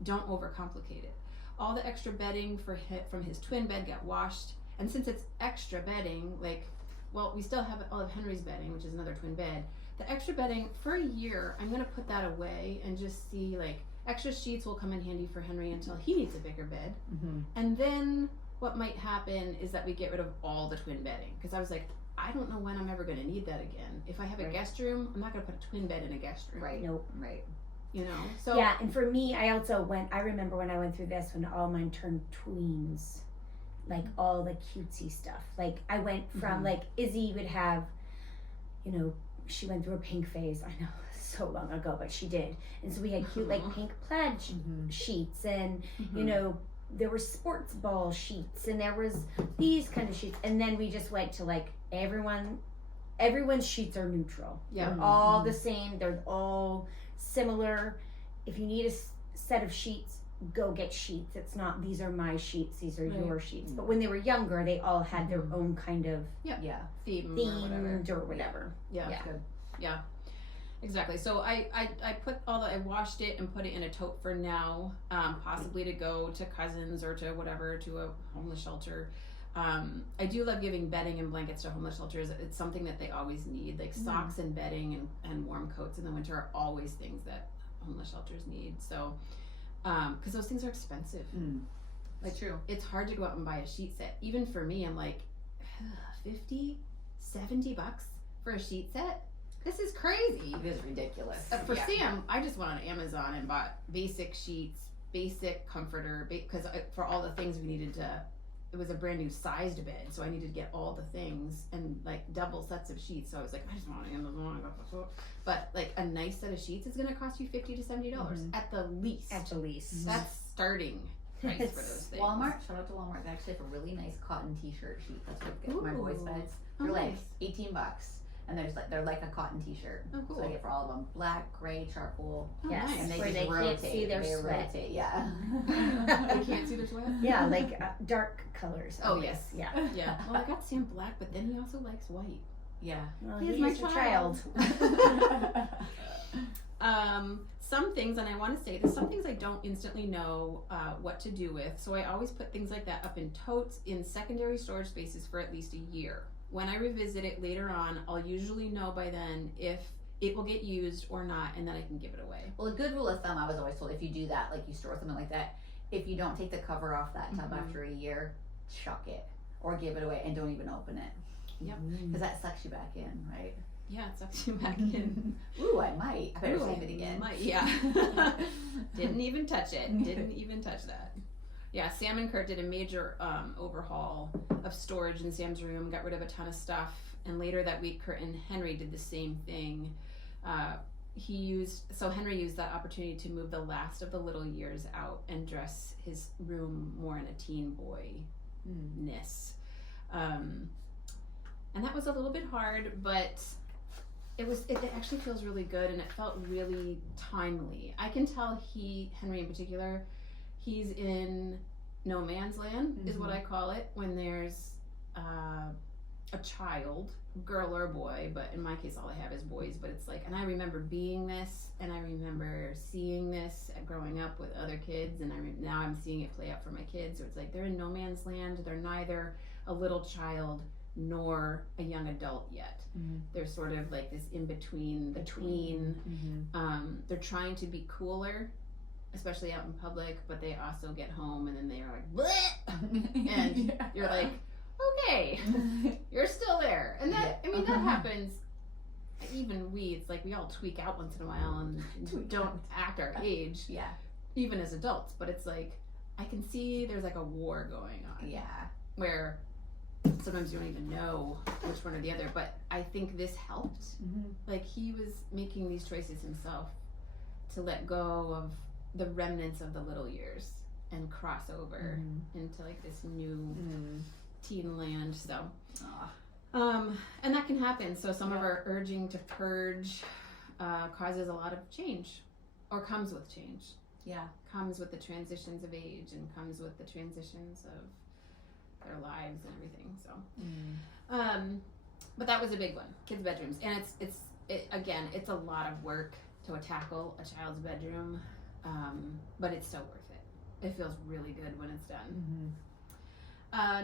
Don't overcomplicate it. All the extra bedding from his twin bed got washed. And since it's extra bedding, we still have all of Henry's bedding, which is another twin bed. The extra bedding, for a year, I'm going to put that away and just see, extra sheets will come in handy for Henry until he needs a bigger bed. And then what might happen is that we get rid of all the twin bedding. Because I was like, I don't know when I'm ever going to need that again. If I have a guest room, I'm not going to put a twin bed in a guest room. Right. Nope. Right. You know? So yeah, and for me, I remember when I went through this, when all mine turned tweens, all the cutesy stuff. I went from, Izzy would have, she went through a pink phase. I know, so long ago, but she did. And so we had cute, pink plaid sheets, and, there were sports ball sheets, and there was these kind of sheets. And then we just went to, everyone's sheets are neutral. Yeah. They're all the same. They're all similar. If you need a set of sheets, go get sheets. It's not, these are my sheets, these are your sheets. But when they were younger, they all had their own kind of themed or whatever. Yeah. Exactly. So I washed it and put it in a tote for now, possibly to go to cousins or to whatever, to a homeless shelter. I do love giving bedding and blankets to homeless shelters. It's something that they always need. Socks and bedding and warm coats in the winter are always things that homeless shelters need. So, because those things are expensive. That's true. It's hard to go out and buy a sheet set. Even for me, I'm like, $50, $70 for a sheet set? This is crazy. It is ridiculous. For Sam, I just went on Amazon and bought basic sheets, basic comforter, because for all the things we needed it was a brand new sized bed, so I needed to get all the things and double sets of sheets. So I was like, I just want Amazon. But a nice set of sheets is going to cost you $50 to $70 at the least. At the least. That's starting price for those things. Walmart, shout out to Walmart. They actually have a really nice cotton t-shirt sheet. That's what I get for my boys' beds. They're nice. $18. And they're like a cotton t-shirt. Oh, cool. So I get for all of them. Black, gray, charcoal. Yes. Nice. And they Where just they rotate. can't see their they sweat. Rotate, yeah. They can't see the sweat? Yeah, dark colors. Oh, always. yes. Yeah. Yeah. Well, I got Sam black, but then he also likes white. Yeah. Well, He is he's my a child. Some things, and I want to say this, some things I don't instantly know what to do with, so I always put things like that up in totes in secondary storage spaces for at least a year. When I revisit it later on, I'll usually know by then if it will get used or not, and then I can give it away. Well, a good rule of thumb, I was always told, if you do that, you store something like that, if you don't take the cover off that tub after a year, chuck it or give it away and don't even open it. Yep. Because that sucks you back in, right? Yeah, it sucks you back in. Ooh, I might. I better Ooh, save it again. Yeah. Didn't even touch it. Didn't even touch that. Yeah, Sam and Kurt did a major overhaul of storage in Sam's room, got rid of a ton of stuff, and later that week, Kurt and Henry did the same thing. Henry used that opportunity to move the last of the little years out and dress his room more in a teen boy-ness. And that was a little bit hard, but it actually feels really good, and it felt really timely. I can tell Henry in particular, he's in no man's land, is what I call it, when there's a child, girl or boy, but in my case all I have is boys, but it's and I remember being this, and I remember seeing this growing up with other kids, and now I'm seeing it play out for my kids, so it's they're in no man's land. They're neither a little child nor a young adult yet. They're sort of this in between. They're trying to be cooler, especially out in public, but they also get home and then they are bleh! And you're okay, you're still there. And that, that happens. even it's like we all tweak out once in a while and don't act our age, Yeah. even as adults. But it's like, I can see there's like a war going on. Yeah. Where sometimes you don't even know which one or the other. But I think this helped. Like, he was making these choices himself to let go of the remnants of the little years and cross over into like this new teen land. So, and that can happen. So some of our urging to purge causes a lot of change, or comes with change. Yeah. Comes with the transitions of age and comes with the transitions of their lives and everything. So, but that was a big one, kids' bedrooms, and it's a lot of work to tackle a child's bedroom, but it's so worth it. It feels really good when it's done.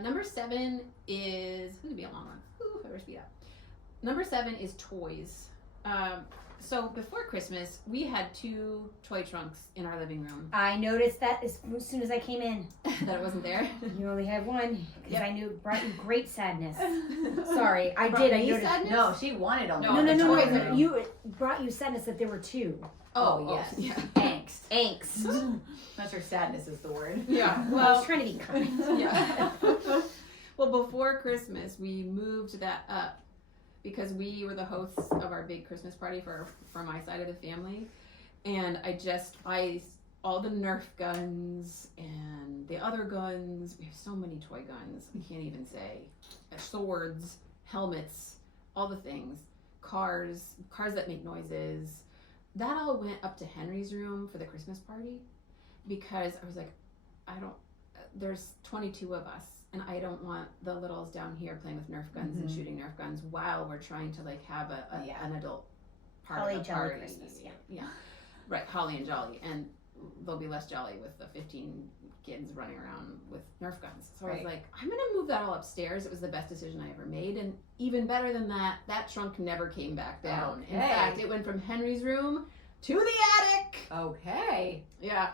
Number 7 is gonna be a long one. Ooh, if I ever speed up. Number 7 is toys. So before Christmas, we had 2 toy trunks in our living room. I noticed that as soon as I came in. That it wasn't there. You only had one because I knew it brought you great sadness. Sorry. Sorry, I Brought did. I me noticed. sadness? No, she wanted only. No, the no, toys no. room. You it brought you sadness that there were 2. Oh, yes. Yeah. Angst. Angst. Not sure sadness is the word. Yeah. I was Well, trying to be kind. yeah. Well, before Christmas, we moved that up because we were the hosts of our big Christmas party for my side of the family, and all the Nerf guns and the other guns. We have so many toy guns. We can't even say. Swords, helmets, all the things. Cars that make noises. That all went up to Henry's room for the Christmas party because I was like, there's 22 of us, and I don't want the littles down here playing with Nerf guns and shooting Nerf guns while we're trying to like have an adult part Holly of the Jolly party. Christmas, Yeah. Right, holly and jolly, and they'll be less jolly with the 15 kids running around with Nerf guns. So I was like, I'm gonna move that all upstairs. It was the best decision I ever made, and even better than that, that trunk never came back down. Okay. In fact, it went from Henry's room to the attic. Okay. Yeah,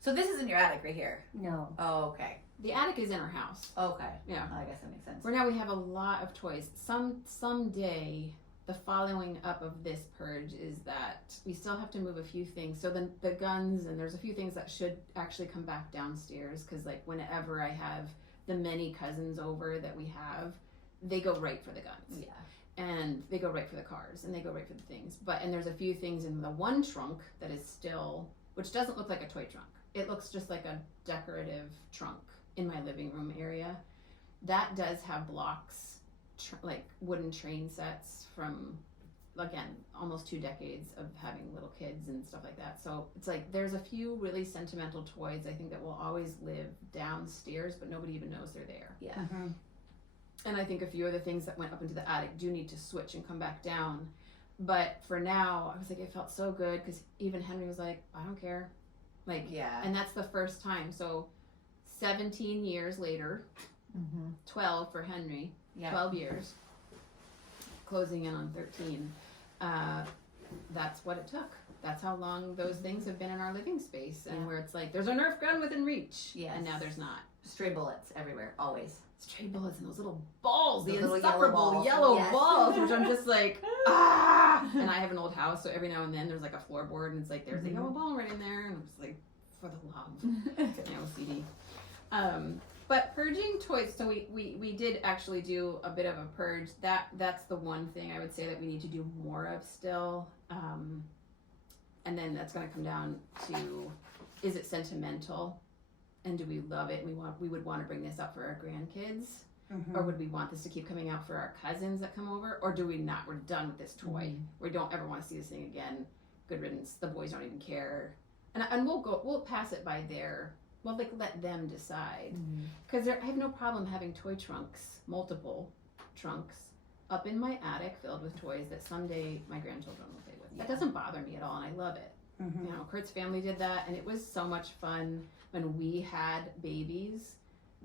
So this isn't your attic right here. No. Oh, okay. the attic is in our house. Okay. Yeah. I guess that makes sense. Where now we have a lot of toys. Someday, the following up of this purge is that we still have to move a few things. So the guns, and there's a few things that should actually come back downstairs, because like whenever I have the many cousins over that we have, they go right for the guns. Yeah. And they go right for the cars, and they go right for the things. And there's a few things in the one trunk that is still, which doesn't look like a toy trunk. It looks just like a decorative trunk in my living room area. That does have blocks, like wooden train sets from, again, almost 2 decades of having little kids and stuff like that. So it's like there's a few really sentimental toys I think that will always live downstairs, but nobody even knows they're there. Yeah. Mm-hmm. And I think a few of the things that went up into the attic do need to switch and come back down. But for now, I was like, it felt so good, because even Henry was like, I don't care. Like, Yeah. and that's the first time. So 17 years later, 12 for Henry, Yeah. 12 years, closing in on 13. That's what it took. That's how long those things have been in our living space, and Yeah. where it's like, there's a Nerf gun within reach. Yes. And now there's not. Stray bullets everywhere, always. Stray bullets and those little balls, the Those little insufferable yellow balls. yellow Yes. balls, which I'm just like, ah! And I have an old house, so every now and then there's like a floorboard, and it's like, there's a yellow ball right in there, and I'm just like, for the love, get my OCD. But purging toys, so we did actually do a bit of a purge. That's the one thing I would say that we need to do more of still. And then that's going to come down to, is it sentimental? And do we love it? We would want to bring this up for our grandkids, or would we want this to keep coming out for our cousins that come over, or do we not? We're done with this toy. We don't ever want to see this thing again. Good riddance. The boys don't even care, and we'll pass it by let them decide. Because I have no problem having toy trunks, multiple trunks, up in my attic filled with toys that someday my grandchildren will play with. That doesn't bother me at all, and I love it. You know, Kurt's family did that, and it was so much fun when we had babies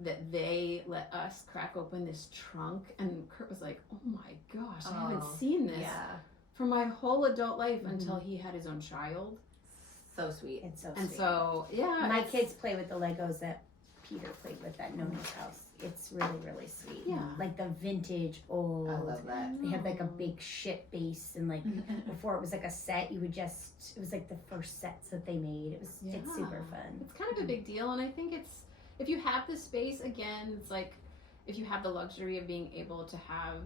that they let us crack open this trunk, and Kurt was like, oh my gosh, I haven't seen this for my whole adult life until he had his own child. So sweet. It's so Oh, And sweet. so, yeah. My kids play with the Legos that Peter played with at Nona's house. It's really, really sweet. Yeah. Like the vintage old. I love that. They had like a big ship base, and like before it was like a set. It was like the first sets that they made. It's super fun. It's kind of a big deal, and I think it's, if you have the space, again, it's like if you have the luxury of being able to have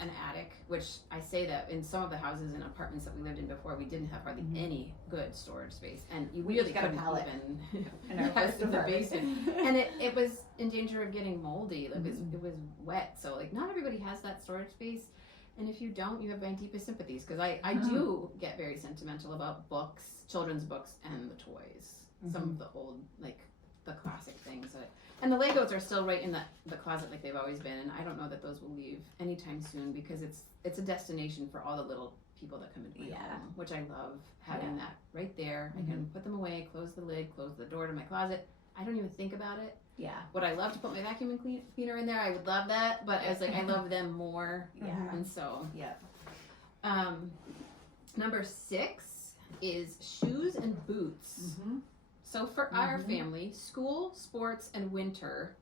an attic, which I say that in some of the houses and apartments that we lived in before, we didn't have hardly any good storage space, and you We really just got a couldn't pallet even in our yes, first in the apartment. basement, and it was in danger of getting moldy. Like it was wet, so like not everybody has that storage space, and if you don't, you have my deepest sympathies, because I do get very sentimental about books, children's books, and the toys. Some of the old, like the classic things and the Legos are still right in the closet like they've always been, and I don't know that those will leave anytime soon, because it's a destination for all the little people that come into my home, which I love having that right there. I can put them away, close the lid, close the door to my closet. I don't even think about it. Yeah. Would I love to put my vacuum cleaner in there? I would love that, but I was like, I love them more. Yeah. And so, Yeah. number 6 is shoes and boots. So for our family, school, sports, and winter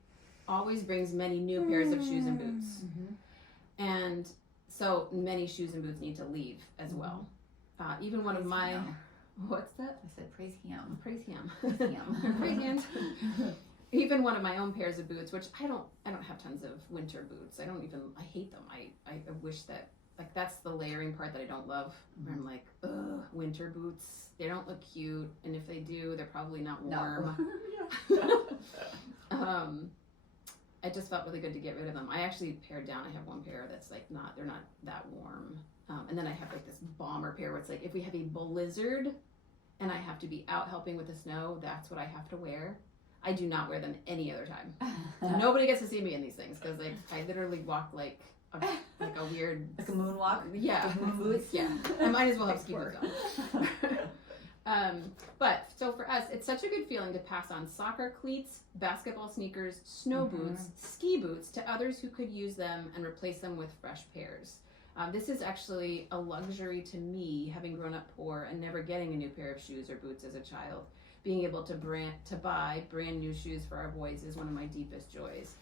always brings many new pairs of shoes and boots. And so many shoes and boots need to leave as well. Even one of my, what's that? I said praise him. Praise him. Praise him. Praise him. Even one of my own pairs of boots, which I don't have tons of winter boots. I hate them. I wish that, like, that's the layering part that I don't love. Where I'm like, ugh, winter boots. They don't look cute, and if they do, they're probably not warm. I just felt really good to get rid of them. I actually pared down. I have one pair that's like they're not that warm. And then I have like this bomber pair where it's like, if we have a blizzard and I have to be out helping with the snow, that's what I have to wear. I do not wear them any other time. Nobody gets to see me in these things, because like I literally walk like a weird, Like a moonwalk? yeah, Moon boots? yeah. I might as well have ski boots on. But so for us, it's such a good feeling to pass on soccer cleats, basketball sneakers, snow boots, ski boots to others who could use them and replace them with fresh pairs. This is actually a luxury to me, having grown up poor and never getting a new pair of shoes or boots as a child. Being able to buy brand new shoes for our boys is one of my deepest joys.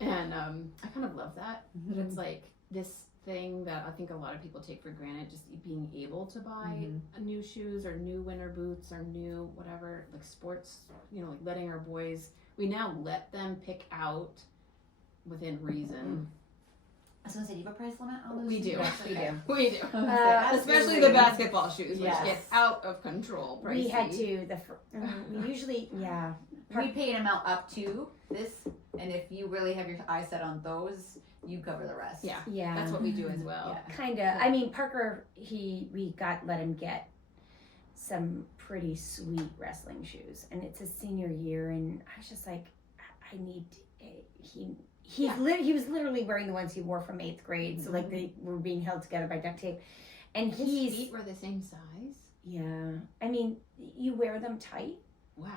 And I kind of love that. But it's like this thing that I think a lot of people take for granted, just being able to buy new shoes or new winter boots or new whatever, like sports, like letting our boys, we now let them pick out within reason. I was going to say, do you have a price limit on those? We do. Yes, We okay. do. We do. Especially Absolutely. the basketball shoes, which Yes. get out of control. Pricey. We had to. We usually, We pay an amount up to this, and if you really have your eyes set on those, you cover the rest. Yeah. That's what we do as well. Yeah. Kind of. I mean, Parker, we let him get some pretty sweet wrestling shoes, and it's his senior year, and I was just like, I need. He was literally wearing the ones he wore from 8th grade, so like they were being held together by duct tape, and His feet were the same size. Yeah. I mean, you wear them tight. Wow.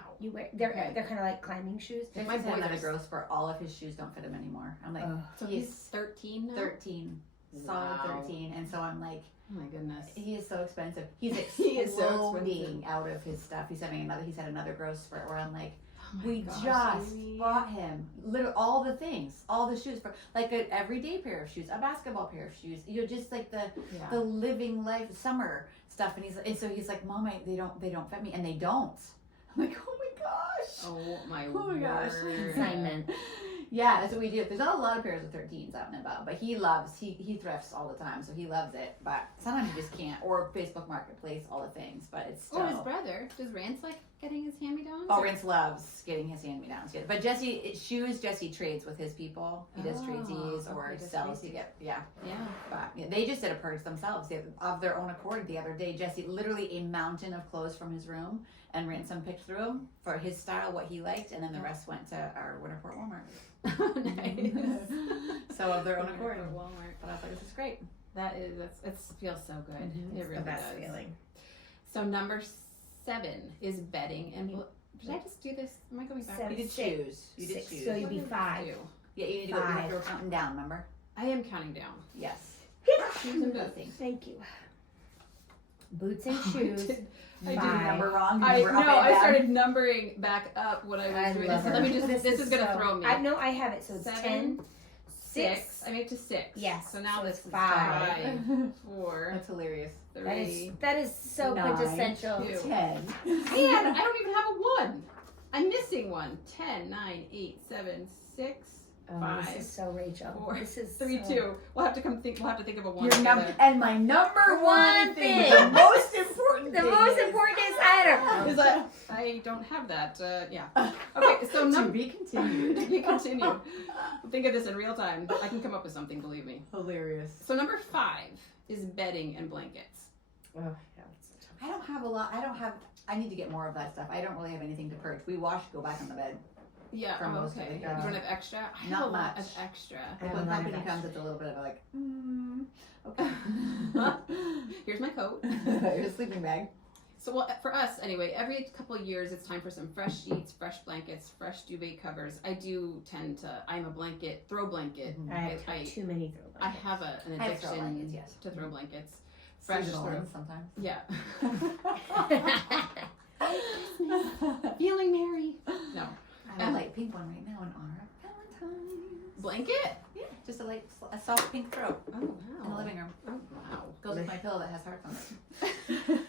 They're kind of like climbing shoes. There's My my boys boy are gross for all of his shoes don't fit him anymore. I'm like, So he's 13 now? 13, solid Wow. 13, and so I'm like, Oh my goodness. he is so expensive. He's He is so exploding expensive. out of his stuff. He's had another growth spurt where I'm like, Oh my we gosh, just Amy. bought him literally all the things, all the shoes for like an everyday pair of shoes, a basketball pair of shoes, just like the living life summer stuff. And so he's like, Mom, they don't fit me, and they don't. I'm like, oh my gosh. Oh my gosh. word. Assignment. Yeah, that's what we do. There's not a lot of pairs of 13s out and about, but he thrifts all the time, so he loves it. But sometimes he just can't. Or Facebook Marketplace, all the things. But it's still. Oh, his brother. Does Rance like getting his hand-me-downs? Oh, Rance loves getting his hand-me-downs. But Jesse trades with his people. He does tradesies or okay, does sells to tradesies. get, Yeah. But they just did a purge themselves of their own accord the other day. Jesse, literally a mountain of clothes from his room, and Ransom picked through them for his style, what he liked, and then the rest went to our Winterport Walmart. Nice. So of their own accord. Or Walmart. But I was like, this is great. It feels so good. It really the best does. feeling. So number 7 is bedding, and did I just do this? Am I going back? Seven. You did Six. choose. You did 6, choose. so you'd be 5. Yeah, you need to go. You have to go 5. counting down. Remember? I am counting down. Yes. Shoes and boots. Thank you. Boots and shoes. I You did Five. the number wrong. I You were up and I down. started numbering back up what I was I doing. love So her. let me just. This is gonna so- throw me. I know I have it, so it's 7, 10, 6. I made it to 6. Yes, So now so this it's is 5. 5, 4, That's hilarious. 3. That is so 9, quintessential. 2. 10. And I don't even have a 1. I'm missing one. 10, 9, 8, 7, 6, Oh, 5, this is so Rachel. 4, This is 3, so... 2. We'll have to think of a 1 Your together. number and my number one thing, thing. the most important The thing most is- important is I don't know. Is that I don't have that. Yeah. Okay. So to be continued. to be continued. Think of this in real time. I can come up with something. Believe me. Hilarious. So number 5 is bedding and blankets. Oh, yeah, it's so tough. I don't have a lot. I need to get more of that stuff. I don't really have anything to purge. We wash, go back on the bed. Yeah. For Oh, most of okay. it, You yeah. don't have extra. I have Not a lot much. of extra. I have When a lot of company comes, extra. it's a little bit of like, okay. Here's my coat. Here's a sleeping bag. So well, for us anyway, every couple of years it's time for some fresh sheets, fresh blankets, fresh duvet covers. I do tend to. I'm a throw blanket. Mhm. I have I too many throw I blankets. have an I have throw addiction blankets, yes. to throw blankets. Fresh Seasonal throw. ones sometimes. Yeah. Feeling merry. No. I have a light pink one right now in honor of Valentine's. Blanket? Yeah, just a soft pink throw Oh in the wow. living room. Oh wow. Goes with my pillow that has hearts on it.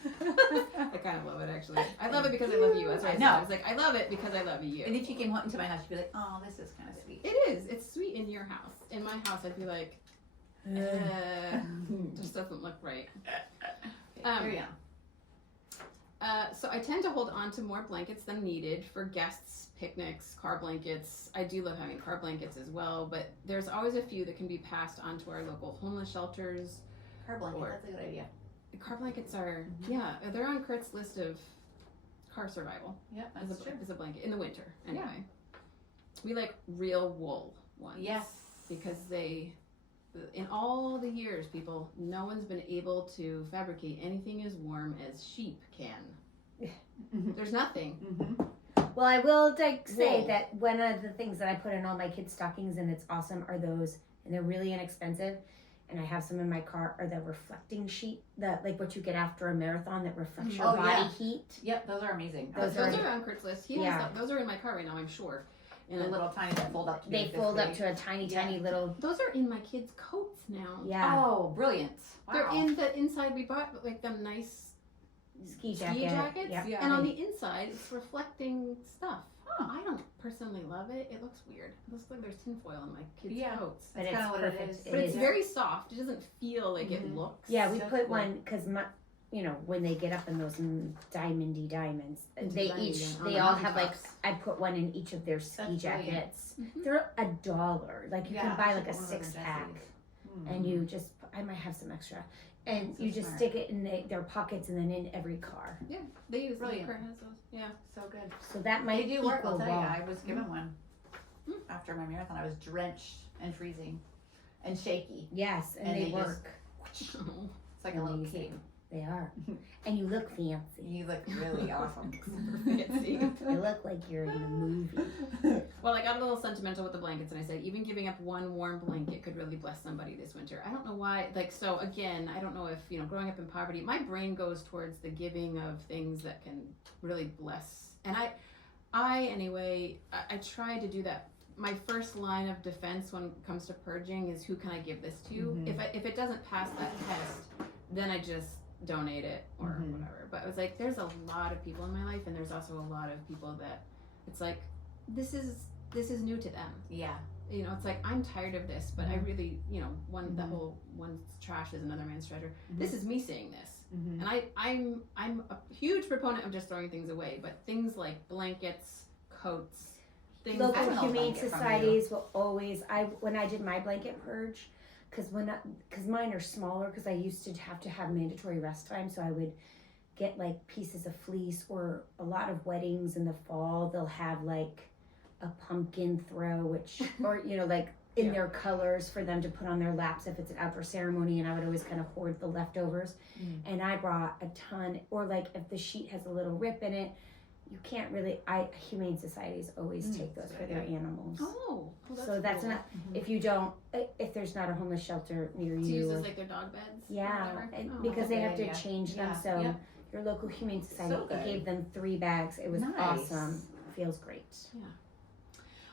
I kind of love it actually. I love it because I love you. That's what I said. I know. I was like, I love it because I love you. And if you came into my house, you'd be like, oh, this is kind of sweet. It is. It's sweet in your house. In my house, I'd be like, just doesn't look right. Carry on. So I tend to hold on to more blankets than needed for guests, picnics, car blankets. I do love having car blankets as well, but there's always a few that can be passed on to our local homeless shelters. Car blanket, Or- that's a good idea. Car blankets are, yeah, they're on Kurt's list of car survival Yep, as that's a, true. as a blanket in the winter anyway. We like real wool ones. Yes. Because in all the years, people, no one's been able to fabricate anything as warm as sheep can. There's nothing. Mm-hmm. Well, I will say Wool. that one of the things that I put in all my kids' stockings, and it's awesome, are those, and they're really inexpensive. And I have some in my car, are the reflecting sheet, like what you get after a marathon that reflects your Oh, body yeah. heat. Yep, those are amazing. Those Those are- are on Kurt's list. He has Yeah. those are in my car right now, I'm sure. And the little tiny that fold up to be They a fifth fold up grade. to a tiny, Yeah. tiny little. those are in my kids' coats now. Yeah. Oh, brilliant. Wow. They're in the inside. We bought like them nice Ski ski jacket. jackets, Yeah. Yeah. and on the inside it's reflecting stuff. Huh. I don't personally love it. It looks weird. It looks like there's tinfoil in my kids' Yeah. coats. But That's it's kinda what it perfect. is. It But it's is. very soft. It doesn't feel like it Mhm. looks. Yeah, we That's put cool. one because when they get up in those diamondy diamonds, Into they diamond, each yeah, on they the all have like mountaintops. I put one in each of their ski That's brilliant. jackets. Mhm. They're $1. Like you Yeah, can buy I like a should put one of those in 6-pack, Jesse's. and you just I might have some extra, and So you just smart. stick it in their pockets and then in every car. They use Brilliant. Kurt has those. Yeah. So good. So that might They do work, I'll equal tell you. well. I was given one Mm. after my marathon. I was drenched and freezing and shaky. Yes, and, And they they just- work. It's like a little Amazing. cape. They are, and you look fancy. You look really awesome. Fancy. You look like you're in a movie. Well, I got a little sentimental with the blankets, and I said even giving up one warm blanket could really bless somebody this winter. I don't know why. Like, so again, I don't know if growing up in poverty, my brain goes towards the giving of things that can really bless. And I anyway, I try to do that. My first line of defense when it comes to purging is who can I give this to? Mhm. If it doesn't pass that test, then I just donate it or Mhm. whatever. But it was like there's a lot of people in my life, and there's also a lot of people that it's like this is new to them. Yeah. It's like I'm tired of this, but I really the Mhm. whole one's trash is another man's treasure. Mhm. This is me saying this, Mm-hmm. and I'm a huge proponent of just throwing things away. But things like blankets, coats, things. I Local want a humane blanket from societies will always. When I did my blanket purge, because mine are smaller, because I used to have mandatory rest time, so I would get like pieces of fleece, or a lot of weddings in the fall they'll have like a pumpkin throw, which or like in Yeah. their colors for them to put on their laps if it's an outdoor ceremony, and I would always kind of hoard the leftovers. Mm. And I brought a ton, or like if the sheet has a little rip in it, you can't really. Humane societies always take those for their animals. Oh, well, So that's cool. not if you don't if there's not a homeless shelter near To you. use or, as like their dog beds. yeah, Or whatever? and Oh, because they have to yeah. change them. Yeah. So Yep. your local humane society So good. gave them 3 bags. It was Nice. awesome. Feels great.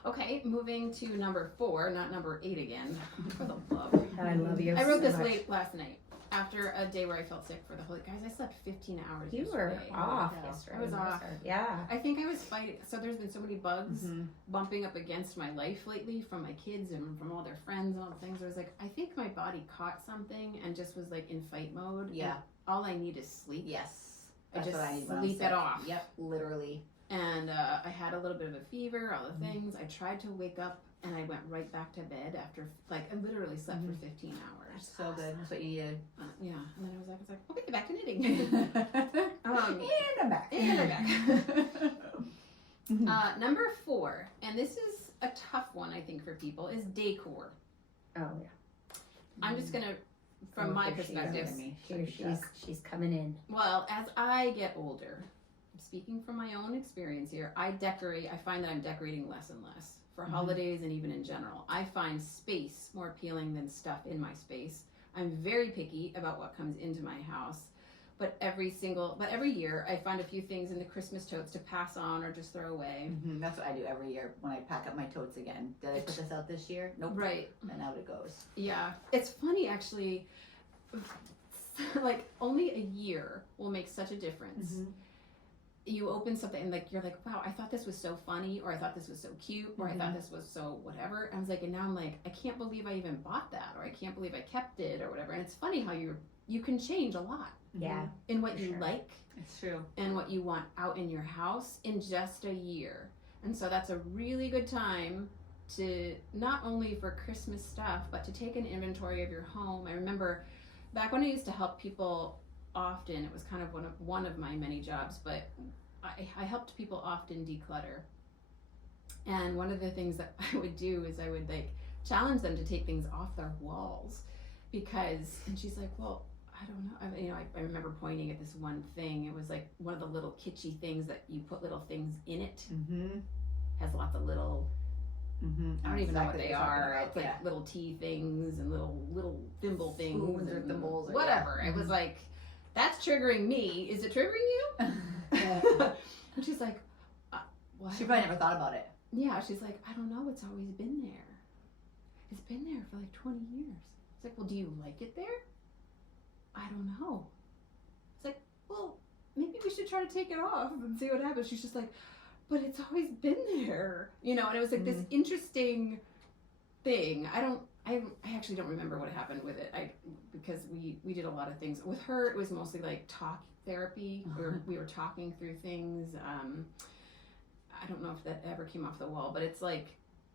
Okay, moving to number 4, not number 8 again. For the love. I love you. I wrote so this much. late last night after a day where I felt sick for the whole. Guys, I slept 15 hours. You were yesterday. off Yeah. yesterday. I was off. Yeah. I think I was fighting. So there's been so many bugs Mhm. bumping up against my life lately from my kids and from all their friends and all the things. I was like, I think my body caught something and just was like in fight mode. Yeah. And all I need is sleep. Yes. I That's just what I need when I'm sleep it sick. off. Yep, literally. And I had a little bit of a fever, all the Mhm. things. I tried to wake up and I went right back to bed after, like, I literally slept for 15 hours. So good. That's what you needed. Yeah. And then I was like, okay, back to knitting. And I'm back. And I'm back. Number 4, and this is a tough one, I think, for people, is decor. Oh yeah. I'm just gonna, from my here she is. perspective, She's coming in. well, as I get older, speaking from my own experience here, I find that I'm decorating less and less for holidays and even in general. I find space more appealing than stuff in my space. I'm very picky about what comes into my house. But every year I find a few things in the Christmas totes to pass on or just throw away. Mhm. That's what I do every year when I pack up my totes again. Did I put this out this year? Nope. Right. And out it goes. Yeah. It's funny actually, like only a year will make such a difference. You open something and like you're like, wow, I thought this was so funny, or I thought this was so cute, or I thought this was so whatever. And I was like, and now I'm like, I can't believe I even bought that, or I can't believe I kept it, or whatever. And it's funny how you can change a lot Yeah. in what For you sure. like It's true. and what you want out in your house in just a year. And so that's a really good time to not only for Christmas stuff, but to take an inventory of your home. I remember back when I used to help people often, it was kind of one of my many jobs, but I helped people often declutter. And one of the things that I would do is I would like challenge them to take things off their walls because, and she's like, well, I don't know. I remember pointing at this one thing. It was like one of the little kitschy things that you put little things in it. Mm-hmm. Has lots of little, I don't even know what Exactly they what you're are. talking It's like about, little tea things and little thimble things. Spoons or and thimbles or- whatever. yeah. It was like, that's triggering me. Is it triggering you? And she's like, what? She probably never thought about it. Yeah, she's like, I don't know. It's always been there. It's been there for like 20 years. It's like, well, do you like it there? I don't know. It's like, well, maybe we should try to take it off and see what happens. She's just like, but it's always been there, you know. And it was like this interesting thing. I actually don't remember what happened with it. Because we did a lot of things with her. It was mostly like talk therapy, where we were talking through things. I don't know if that ever came off the wall, but it's like,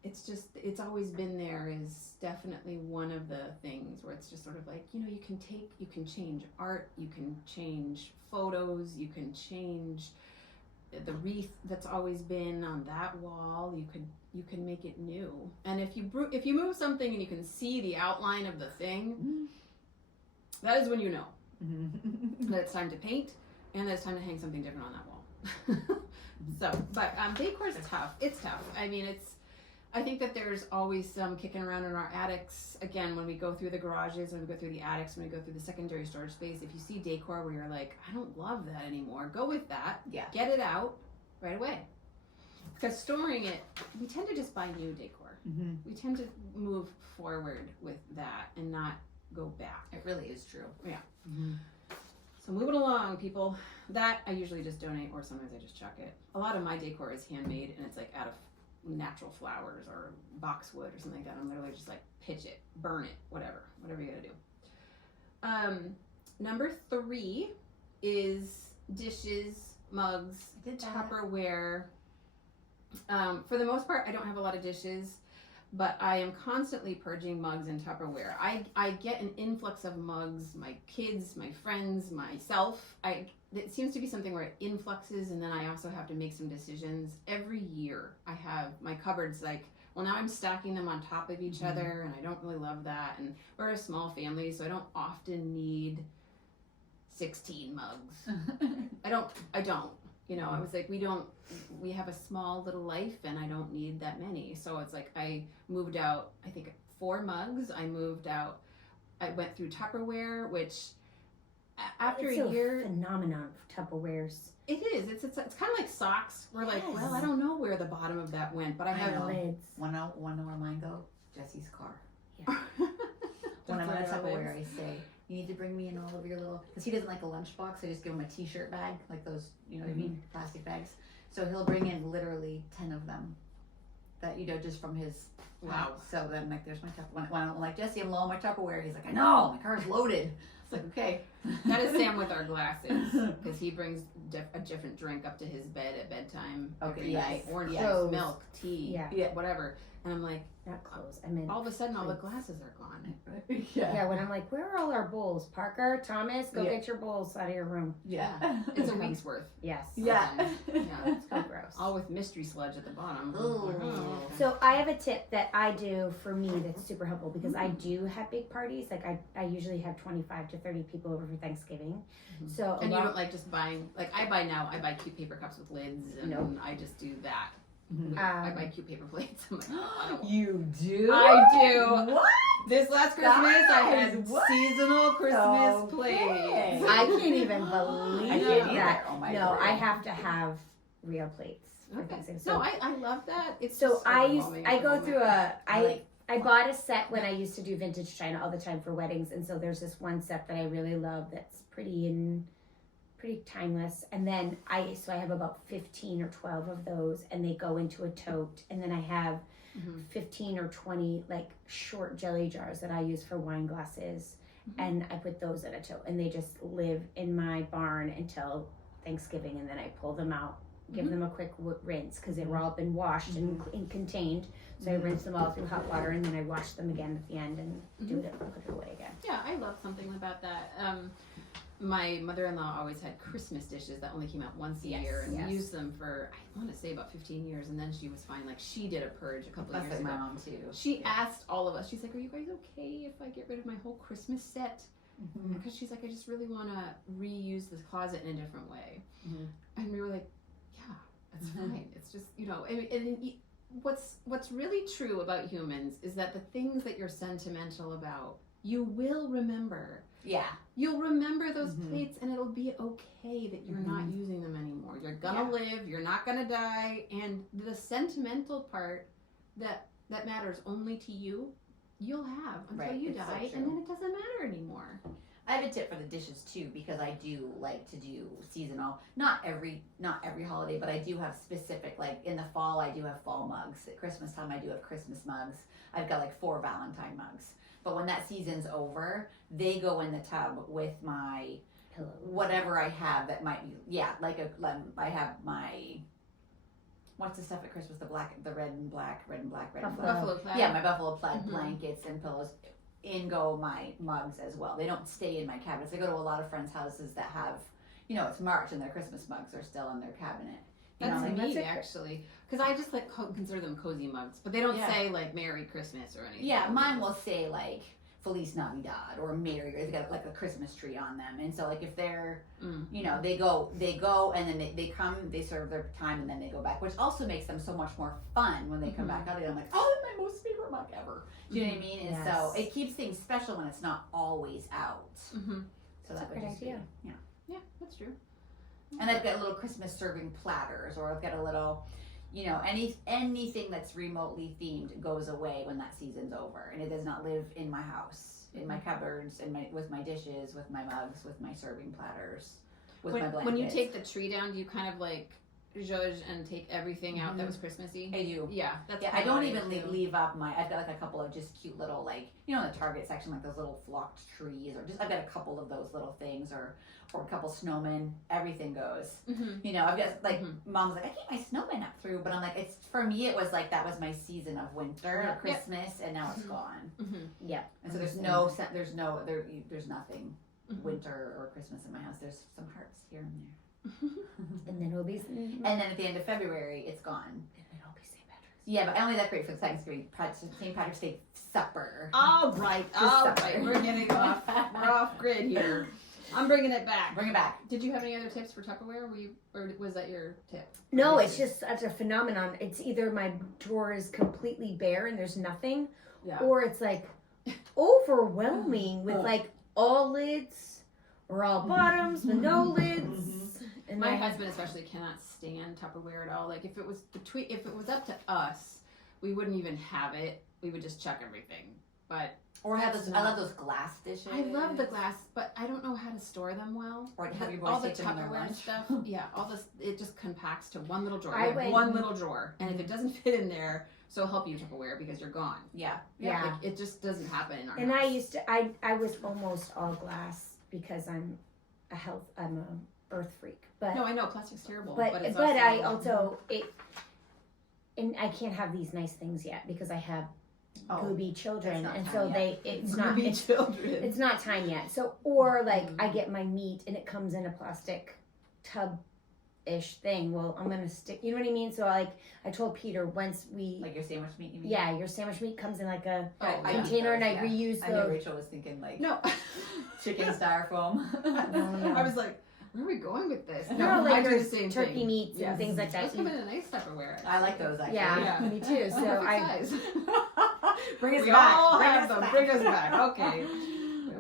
it's always been there is definitely one of the things where it's just sort of like, you know, you can change art, you can change photos, you can change the wreath that's always been on that wall. You can make it new. And if you move something and you can see the outline of the thing, that is when you know that it's time to paint and that it's time to hang something different on that wall. So, but decor is tough. It's tough. I mean, I think that there's always some kicking around in our attics. Again, when we go through the garages, when we go through the attics, when we go through the secondary storage space, if you see decor where you're like, I don't love that anymore, go with that. Yeah. Get it out right away. Because storing it, we tend to just buy new decor. We tend to move forward with that and not go back. It really is true. Yeah. So moving along, people. That I usually just donate, or sometimes I just chuck it. A lot of my decor is handmade, and it's like out of natural flowers or boxwood or something like that. I'm literally just like pitch it, burn it, whatever you gotta do. Number 3 is dishes, mugs, Tupperware. For the most part, I don't have a lot of dishes, but I am constantly purging mugs and Tupperware. I get an influx of mugs, my kids, my friends, myself. It seems to be something where it influxes, and then I also have to make some decisions. Every year I have my cupboards like, well, now I'm stacking them on top of each other, and I don't really love that. And we're a small family, so I don't often need 16 mugs. I don't. You know, I was like, we have a small little life and I don't need that many. So it's like I moved out, I think 4 mugs. I went through Tupperware, which after it's a year. phenomenon of Tupperwares. It is. It's kind of like socks. We're like, Yes. well, I don't know where the bottom of that went, but I have know. Lids. Wanna know where mine go? Jesse's car. Yeah. When I'm That's at where Tupperware, it I say, you need to bring me in all of your little, because he doesn't like a lunchbox. I just give him a t-shirt bag, like those, you know what I mean, plastic bags. So he'll bring in literally 10 of them that, you know, just from his Wow. So then, like, there's my Tupperware. When I'm like, Jesse, I'm low on my Tupperware. He's like, I know, my car's loaded. It's like, okay. That is Sam with our glasses, because he brings a different drink up to his bed at bedtime every yes. night. Orange Yes. juice, milk, tea, Yeah. whatever. And I'm like, Not clothes. I mean, all of a sudden, all the glasses are gone. yeah, when I'm like, where are all our bowls? Parker, Thomas, go Yeah. get your bowls out of your room. Yeah. It's a week's worth. Yes. Yeah. Yeah. It's so gross. All with mystery sludge at the bottom. Ooh. Oh. So I have a tip that I do for me that's super helpful because I do have big parties. Like I usually have 25 to 30 people over for Thanksgiving. Mhm. So And you don't like just buying, like I buy cute paper cups with lids and Nope. I just do that. Mhm. I buy cute paper plates. I'm like, I don't want. You do? I do. What? This last Christmas, I had Guys, what? seasonal Christmas Okay. plates. I can't even believe I can't either. that. Oh my No, word. I have to have real plates for Okay. Thanksgiving. No, I love that. It's So just I overwhelming at the go moment. through Like- I bought a set when I used to do vintage china all the time for weddings, and so there's this one set that I really love that's pretty timeless. And then I have about 15 or 12 of those, and they go into a tote. And then I have Mhm. 15 or 20 like short jelly jars that I use for wine glasses, Mhm. and I put those in a tote, and they just live in my barn until Thanksgiving, and then I pull them out, give Mhm. them a quick rinse because they were all been washed and contained. So I rinse them all through hot water, and then I wash them again at the end and put it away again. Yeah, I love something about that. My mother-in-law always had Christmas dishes that only came out once a Yes, year, and yes. we used them for I want to say about 15 years, and then she was fine. Like she did a purge a couple of That's years like my ago. mom too. She asked all of us. She's like, "Are you guys okay if I get rid of my whole Christmas set?" Mhm. Because she's like, "I just really want to reuse this closet in a different way." Mhm. And we were like, "Yeah, that's Mhm. fine. It's just what's really true about humans is that the things that you're sentimental about, you will remember." Yeah. You'll remember those Mhm. plates and it'll be okay that you're not using them anymore. You're gonna live, you're not gonna die, and the sentimental part that matters only to you, you'll have until Right, you it's so die, true. and then it doesn't matter anymore. I have a tip for the dishes too, because I do like to do seasonal. Not every holiday, but I do have specific. Like in the fall, I do have fall mugs. At Christmas time, I do have Christmas mugs. I've got like 4 Valentine mugs. But when that season's over, they go in the tub with my Pillows. whatever I have that might be. I have my. What's the stuff at Christmas? The red and black. Buffalo plaid. Yeah, my buffalo plaid Mhm. blankets and pillows. In go my mugs as well. They don't stay in my cabinets. I go to a lot of friends' houses that have, it's March and their Christmas mugs are still in their cabinet. That's like, neat, that's actually, because I just like consider them cozy mugs, but they don't Yeah. say like Merry Christmas or anything. yeah, mine will say like Feliz Navidad or Merry, or they got like a Christmas tree on them. And so like if they're, they go and then they come, they serve their time and then they go back, which also makes them so much more fun when they come back out. I'm like, oh, my most favorite mug ever. Do you know what I mean? And Yes. so it keeps things special when it's not always out. Mm-hmm. So That's that a would great just idea. be, Yeah, that's true. And I've got little Christmas serving platters, or I've got a little, anything that's remotely themed goes away when that season's over, and it does not live in my house, in my cupboards, with my dishes, with my mugs, with my serving platters, with my blankets. When you take the tree down, do you kind of like zhuzh and take everything out that was Christmassy? I do. Yeah, that's Yeah, I kinda don't what even do. leave up I've got like a couple of just cute little in the Target section, like those little flocked trees, or just I've got a couple of those little things, or a couple snowmen. Everything goes. Mm-hmm. I've got Mom's like, I keep my snowman up through, but I'm like, it's for me. It was like that was my season of winter, Yeah. Christmas, and now it's gone. Mm-hmm. Yeah. And so there's nothing Mhm. winter or Christmas in my house. There's some hearts here and there. And then it'll be And then at the end of February, it's gone. it'll be St. Patrick's. Yeah, but I only decorate for Thanksgiving, St. Patrick's Day supper. All right, Just all supper. right. We're getting off. We're off grid here. I'm bringing it back. Bring it back. Did you have any other tips for Tupperware? Or was that your tip? No, it's just such a phenomenon. It's either my drawer is completely bare and there's nothing, or it's like overwhelming with like all lids or all bottoms with no lids. And my husband especially cannot stand Tupperware at all. Like if it was up to us, we wouldn't even have it. We would just chuck everything. But or have those. I love those glass dishes. I love the glass, but I don't know how to store them well. Or have your all boys the take them in their Tupperware lunch. stuff. Yeah, all this it just compacts to one little drawer. One little drawer, and if it doesn't fit in there, so help you Tupperware because you're gone. Yeah. Like, it just doesn't happen in our And house. I was almost all glass because I'm a earth freak. But no, I know plastic's terrible. But it's I also and I can't have these nice things yet because I have gooby children, and so it's not time yet. So or like I get my meat and it comes in a plastic tub-ish thing. Well, I'm gonna stick. You know what I mean? So like I told Peter once we like your sandwich meat. You mean? Yeah, your sandwich meat comes in like a container, and I reuse I know Rachel was thinking like chicken styrofoam. No. I was like, where are we going with this? No, like I do the same turkey thing. meats and things like that. Those come in a nice Tupperware. I like those actually. Yeah, me too. So Size. Bring us we back. all Bring have us them. back. Bring us back. Okay.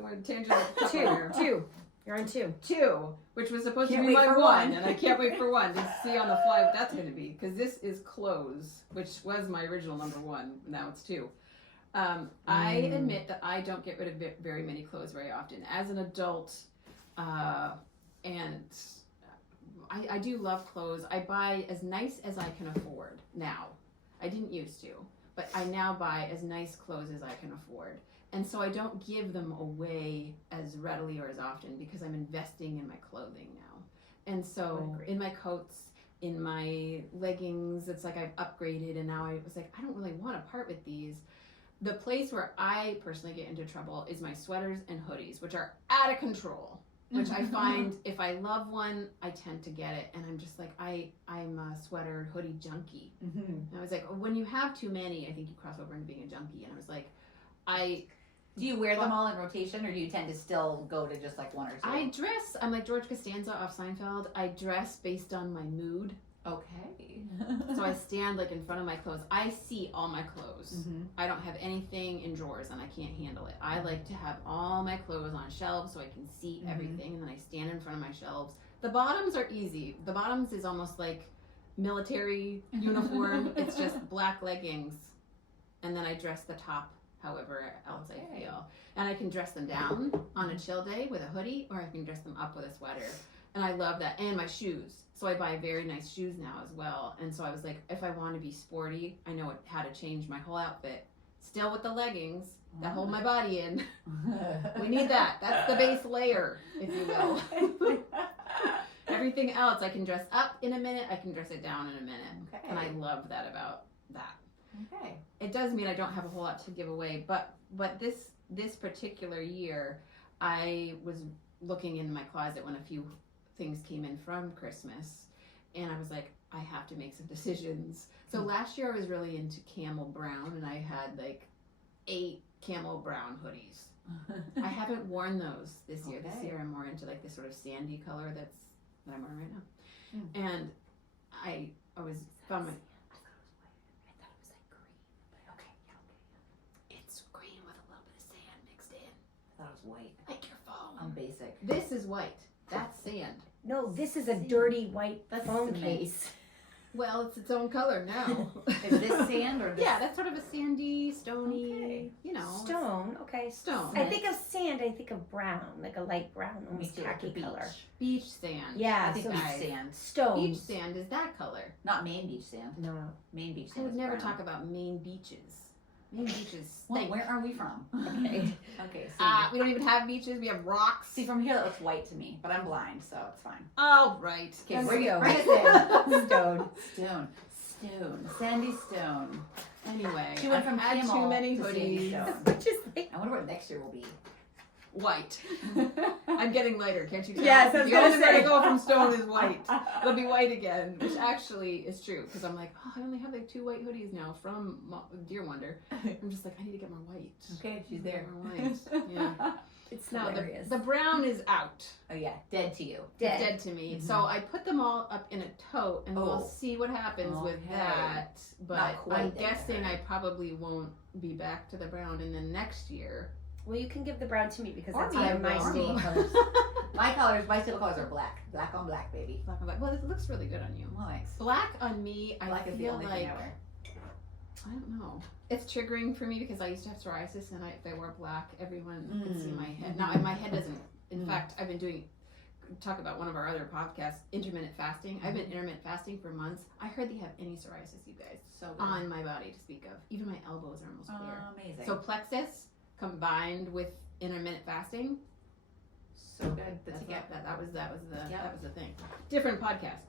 We're tangent Tupperware. Two. You're on two. Two, which was supposed Can't to be wait my for one, one. and I can't wait for one to see on the fly what that's going to be. Because this is clothes, which was my original number one. Now it's two. I admit that I don't get rid of very many clothes very often. As an adult, and I do love clothes. I buy as nice as I can afford now. I didn't used to, but I now buy as nice clothes as I can afford. And so I don't give them away as readily or as often because I'm investing in my clothing now. And so in my coats, in my leggings, it's like I've upgraded, and now I was like, I don't really want to part with these. The place where I personally get into trouble is my sweaters and hoodies, which are out of control. Which I find if I love one, I tend to get it, and I'm just like I'm a sweater hoodie junkie. And I was like, when you have too many, I think you cross over into being a junkie. And I was like, do you wear them all in rotation, or do you tend to still go to just like one or two? I dress. I'm like George Costanza off Seinfeld. I dress based on my mood. Okay. So I stand like in front of my clothes. I see all my clothes. I don't have anything in drawers, and I can't handle it. I like to have all my clothes on shelves so I can see everything, and then I stand in front of my shelves. The bottoms are easy. The bottoms is almost like military uniform. It's just black leggings, and then I dress the top however else I feel. And I can dress them down on a chill day with a hoodie, or I can dress them up with a sweater. And I love that. And my shoes. So I buy very nice shoes now as well. And so I was like, if I want to be sporty, I know how to change my whole outfit. Still with the leggings that hold my body in. We need that. That's the base layer, if you will. Everything else I can dress up in a minute. I can dress it down in a minute. Okay. And I love that about that. Okay. It does mean I don't have a whole lot to give away, but this particular year, I was looking in my closet when a few things came in from Christmas, and I was like, I have to make some decisions. So last year I was really into camel brown, and I had like 8 camel brown hoodies. I haven't worn those this year. This year I'm more into like this sort of sandy color that I'm wearing right now. And I was found my. I thought it was like green, but okay. It's green with a little bit of sand mixed in. I thought it was white. Like your phone. I'm basic. This is white. That's sand. No, this is a dirty white That's phone cement. case. Well, it's its own color now. Is this sand or this? Yeah, that's sort of a sandy, stony, you know. Stone, okay. Stone. I think of sand, I think of brown, like a light brown, almost too, khaki like the color. Beach sand. Yeah, I think so beach sand. stone. Beach sand is that color. Not Maine beach sand. No. Maine beach I sand. would is never brown. talk about Maine beaches. Maine beaches Well, stink. where are we from? Okay. Okay. See, We don't even have beaches. We have rocks. see from here that looks white to me, but I'm blind, so it's fine. Oh, right. Okay, Let's bring go. it in. Stone. Stone, sandy stone. Anyway, She went I've from had camel too many to sandy hoodies. stone. Which is like, I wonder what next year will be. white. I'm getting lighter, can't you tell? Yes, I was the gonna only way say. to go from stone is white. It'll be white again, which actually is true because I'm like, oh, I only have like 2 white hoodies now from Deer Wonder. I'm just like, I need to get more white. Okay, she's there. More white. Yeah. It's No, hilarious. the brown is out. Oh yeah, dead to you. It's dead to me. So I put them all up in a tote, and we'll see what happens with Okay. that. But Not quite I'm there. guessing I probably won't be back to the brown, and then next year. Well, you can give the brown to me because Or that's me, one of my or staple me. colors. My staple colors are black. Black on black, baby. Black and black. Well, it looks really good on you. Well, thanks. Black on me, Black I is the feel only like thing I wear. I don't know. It's triggering for me because I used to have psoriasis, and if I wore black, everyone could see my head. Now, my head doesn't. In fact, I've been talk about one of our other podcasts, intermittent fasting. I've been intermittent fasting for months. I hardly have any psoriasis, you guys, So good. on my body to speak of. Even my elbows are almost clear. Amazing. So plexus combined with intermittent fasting. So good. That's that was the thing. Yep. Different podcast.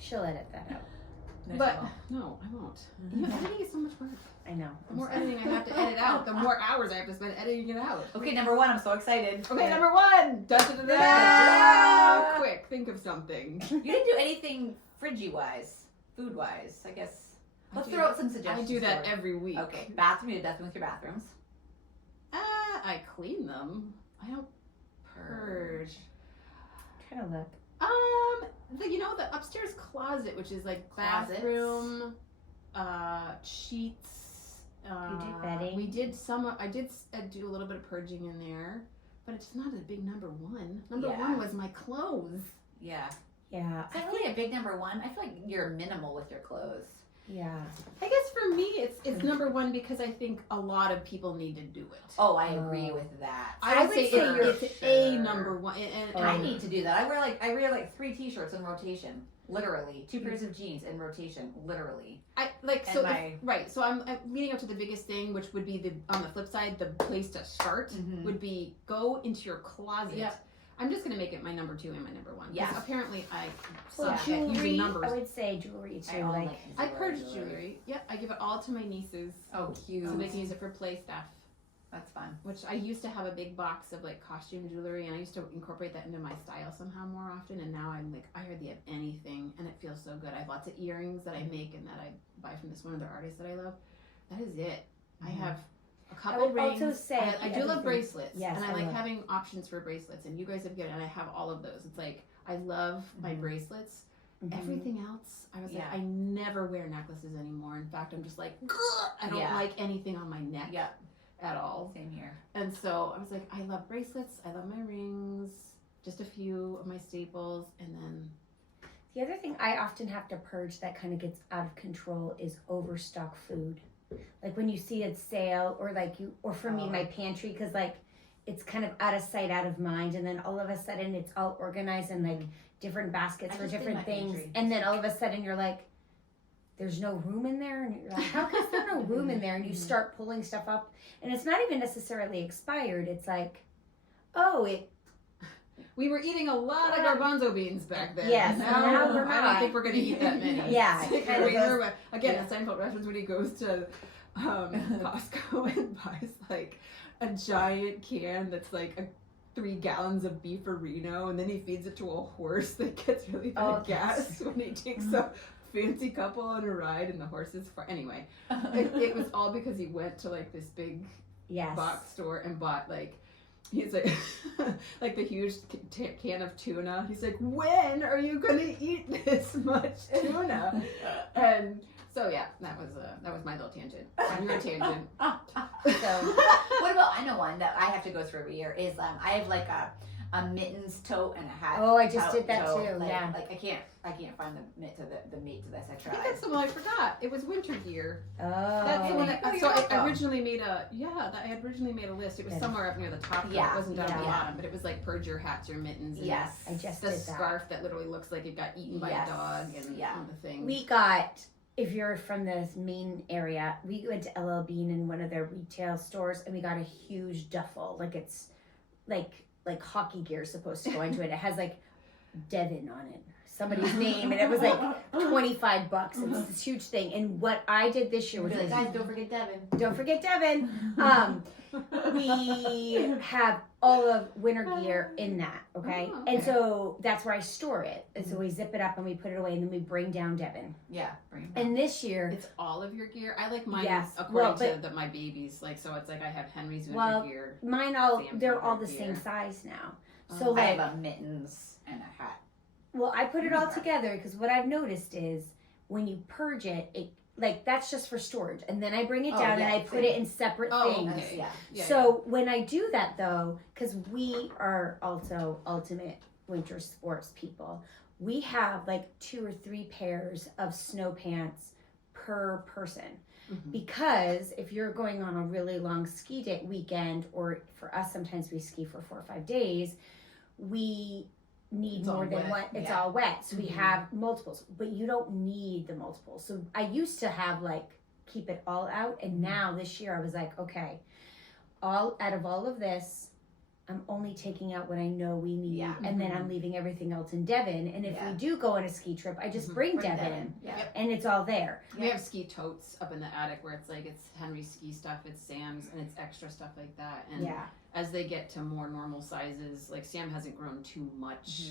She'll edit that out. But no, I won't. You know, editing is so much work. I know. The more editing I have to edit out, the more hours I have to spend editing it out. Okay, number 1. I'm so excited. Okay, number 1. Yeah. Quick, think of something. You didn't do anything fridgy wise, food wise. I guess. Let's throw out some I suggestions. do that for it. every week. Okay, bathroom. You did nothing with your bathrooms. I clean them. I don't purge. Trying to look. The upstairs closet, which is like Closets. bathroom, sheets. You do bedding? We did some. I did do a little bit of purging in there, but it's not a big number 1. Number Yeah. 1 was my clothes. Yeah. Yeah. Is that really a big number 1? I feel like you're minimal with your clothes. Yeah. I guess for me, it's number 1 because I think a lot of people need to do it. Oh, I agree with that. I would say it's a sure. number 1. And I need to do that. I wear like 3 t-shirts in rotation, literally. 2 pairs of jeans in rotation, literally. So I'm leading up to the biggest thing, which would be on the flip side, the place to start would be go into your closet. Yep. I'm just gonna make it my number 2 and my number 1. Yeah. Apparently I Well, suck at using jewelry. numbers. I would say jewelry too. I purge jewelry. Yep, I give it all to my nieces. Oh, cute. So they can use it for play stuff. That's fun. Which I used to have a big box of like costume jewelry, and I used to incorporate that into my style somehow more often. And now I'm like, I hardly have anything, and it feels so good. I have lots of earrings that I make and that I buy from this one other artist that I love. That is it. I have a I couple would rings. also say I do love bracelets, Yes, and I I like love- having options for bracelets. And you guys have given, and I have all of those. It's like I love my bracelets. Everything else, I was like, I never wear necklaces anymore. In fact, I'm just like, I don't like anything on my neck at all. Same here. And so I was like, I love bracelets, I love my rings, just a few of my staples, and then The other thing I often have to purge that kind of gets out of control is overstock food. Like when you see it sale, or for me, my pantry, because like it's kind of out of sight, out of mind, and then all of a sudden it's all organized in like different baskets for different things, pantry. and then all of a sudden you're like, there's no room in there, and you're like, how come there's no room in there? And you start pulling stuff up, and it's not even necessarily expired. It's like, we were eating a lot of garbanzo beans back then. Yes, now we're I don't not. think we're going to eat that many. Yeah, It's like kind of Kramer, again, a Seinfeld reference when he goes to Costco and buys like a giant can that's like 3 gallons of beefarino, and then he feeds it to a horse that gets really bad gas when he takes a fancy couple on a ride and the horse is anyway. It was all because he went to like this big box store and bought like, he's like like the huge can of tuna. He's like, when are you gonna eat this much tuna? And so yeah, that was my little tangent. On your tangent. So what about, I know one that I have to go through every year is I have like a mittens tote and a hat. Oh, I just did that tote. too. Like, yeah. Like I can't find the mate to this. I I tried. think that's the one I forgot. It was winter gear. Oh. That's the one that, Oh, so you're I welcome. originally made I had originally made a list. It was Yeah. somewhere up near the top. Yeah. It wasn't down at the Yeah. bottom, but it was like purge your hats, your mittens. And Yes. I just the did that. scarf that literally looks like it got eaten by Yes. a dog and all the things. We got, if you're from the Maine area, we went to LL Bean in one of their retail stores, and we got a huge duffel. Like it's like hockey gear is supposed to go into it. It has like Devon on it. somebody's name, and it was like $25. It's this huge thing. And what I did this year was, Be like, guys, don't forget Devin. don't forget Devin. We have all of winter gear in that, okay? Oh, And okay. so that's where I store it. And so we zip it up and we put it away, and then we bring down Devin. Yeah, bring him And this year, It's all of your gear. I like mine Yes. according Well, to my babies. Like, so it's like I have Henry's winter Well, gear. mine Sam's they're all the winter same gear. size now. Oh. So I like, have a mittens and a hat. well, I put it all Okay. together because what I've noticed is when you purge it, like that's just for storage, and then I bring it Oh, down yeah, and I put same. it in separate Oh, things. okay. Yeah. Yeah, So when I do that though, because we are also ultimate winter sports people, we have like 2 or 3 pairs of snow pants per person. Mhm. Because if you're going on a really long ski day weekend, or for us sometimes we ski for 4 or 5 days, we need It's all more than wet. one. It's Yeah. all wet, so we Mhm. have multiples, but you don't need the multiples. So I used to have like keep it all out, and now this year I was like, okay, all out of all of this, I'm only taking out what I know we need, Yeah. and then I'm leaving everything else in Devon. And if Yeah. we do go on a ski trip, I just Mhm. bring Bring Devon, Yeah. and it's all there. We have ski totes up in the attic where it's like it's Henry's ski stuff, it's Sam's, and it's extra stuff like that. And Yeah. as they get to more normal sizes, like Sam hasn't grown too much,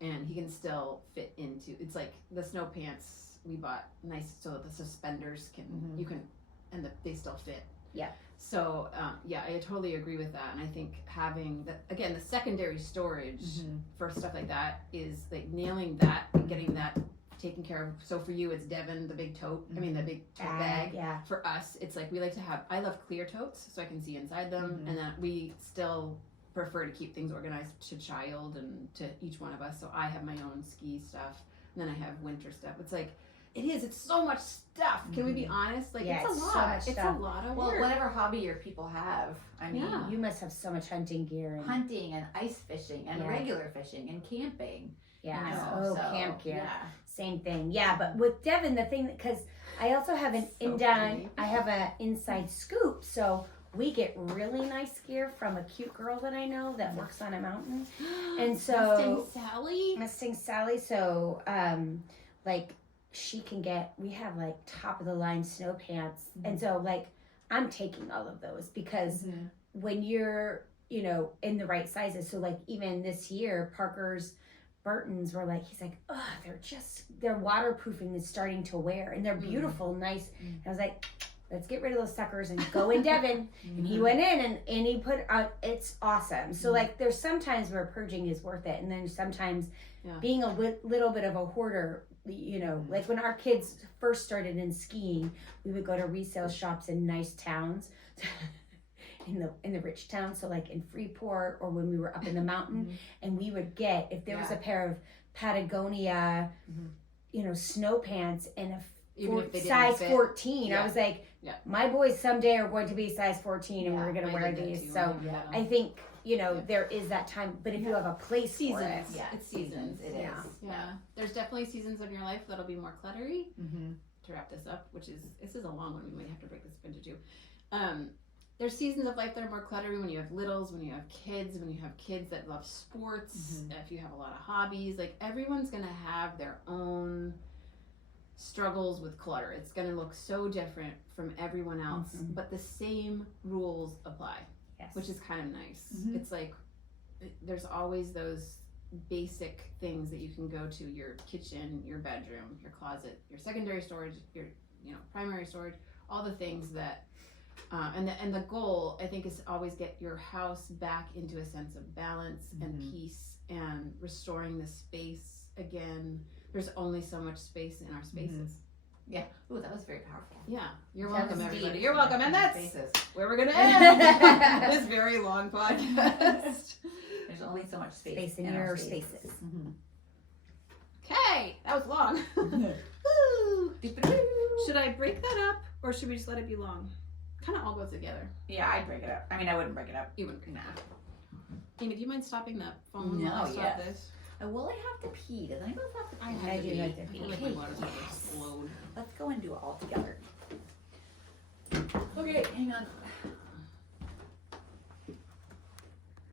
and he can still fit into. It's like the snow pants we bought nice so that the suspenders can Mhm. you can, and they still fit. Yeah. So yeah, I totally agree with that, and I think having the secondary storage for stuff like that is like nailing that and getting that taken care of. So for you, it's Devon, the big tote. I mean, the big tote bag. Yeah. For us, it's like we like to have. I love clear totes so I can see inside them, Mhm. and then we still prefer to keep things organized to child and to each one of us. So I have my own ski stuff, and then I have winter stuff. It's like it's so much stuff. Can we be honest? Like Yeah, it's a it's so lot. much It's stuff. a lot of Well, work. whatever hobby your people have. I mean, Yeah. You must have so much hunting gear and hunting and ice fishing and Yeah. regular fishing and camping. yeah. You know, Oh, so, camp gear. Yeah. Same thing. Yeah, but with Devon, the thing because I also have an So down. funny. I have a inside scoop, so we get really nice gear from a cute girl that I know that works on a mountain. And so- Mustang Sally. Mustang Sally. So like she can get. We have like top of the line snow pants, and so like I'm taking all of those because when you're in the right sizes. So like even this year, Burton's were like, he's like, oh, they're waterproofing is starting to wear, and they're beautiful, nice. And I was like, let's get rid of those suckers and go in Devon. And he went in and he put out, it's awesome. So like there's sometimes where purging is worth it, and then sometimes being a little bit of a hoarder, like when our kids first started in skiing, we would go to resale shops in nice towns. In the rich towns, so like in Freeport or when we were up in the mountain, and we would get, if there was a pair of Patagonia, snow pants and a Even if they didn't size fit. 14, Yeah. I was like, Yeah. my boys someday are going to be size 14, and we're going to I wear did that these. too, So yeah. I think there is that time, but if you have a place for it, Seasons. Yeah, It's seasons. It is. Yeah. Yeah, there's definitely seasons of your life that'll be more cluttery. Mm-hmm. To wrap this up, this is a long one. We might have to break this up into two. There's seasons of life that are more cluttery when you have littles, when you have kids that love sports, if you have a lot of hobbies. Like everyone's gonna have their own struggles with clutter. It's gonna look so different from everyone else, but the same rules apply, yes. which is kind of nice. Mhm. It's like there's always those basic things that you can go to: your kitchen, your bedroom, your closet, your secondary storage, your primary storage, all the things that and the goal, I think, is to always get your house back into a sense of balance and peace and restoring the space again. There's only so much space in our spaces. Yeah. Ooh, that was very powerful. Yeah, you're That welcome, was everybody. deep. You're welcome, and that's Spaces. where we're gonna end this very long podcast. There's only so much space, Space in our your spaces. spaces. Okay, that was long. Woo. Mm-hmm. Should I break that up, or should we just let it be long? Kind of all go together. Yeah, I'd break it up. I mean, I wouldn't break it up. You wouldn't break Nah. that. Amy, do you mind stopping that phone No, while I start yes. this? Will I have to pee? Does anybody have to pee? I do like to I pee. feel like my water's gonna explode. Let's go and do it all together. Okay, hang on.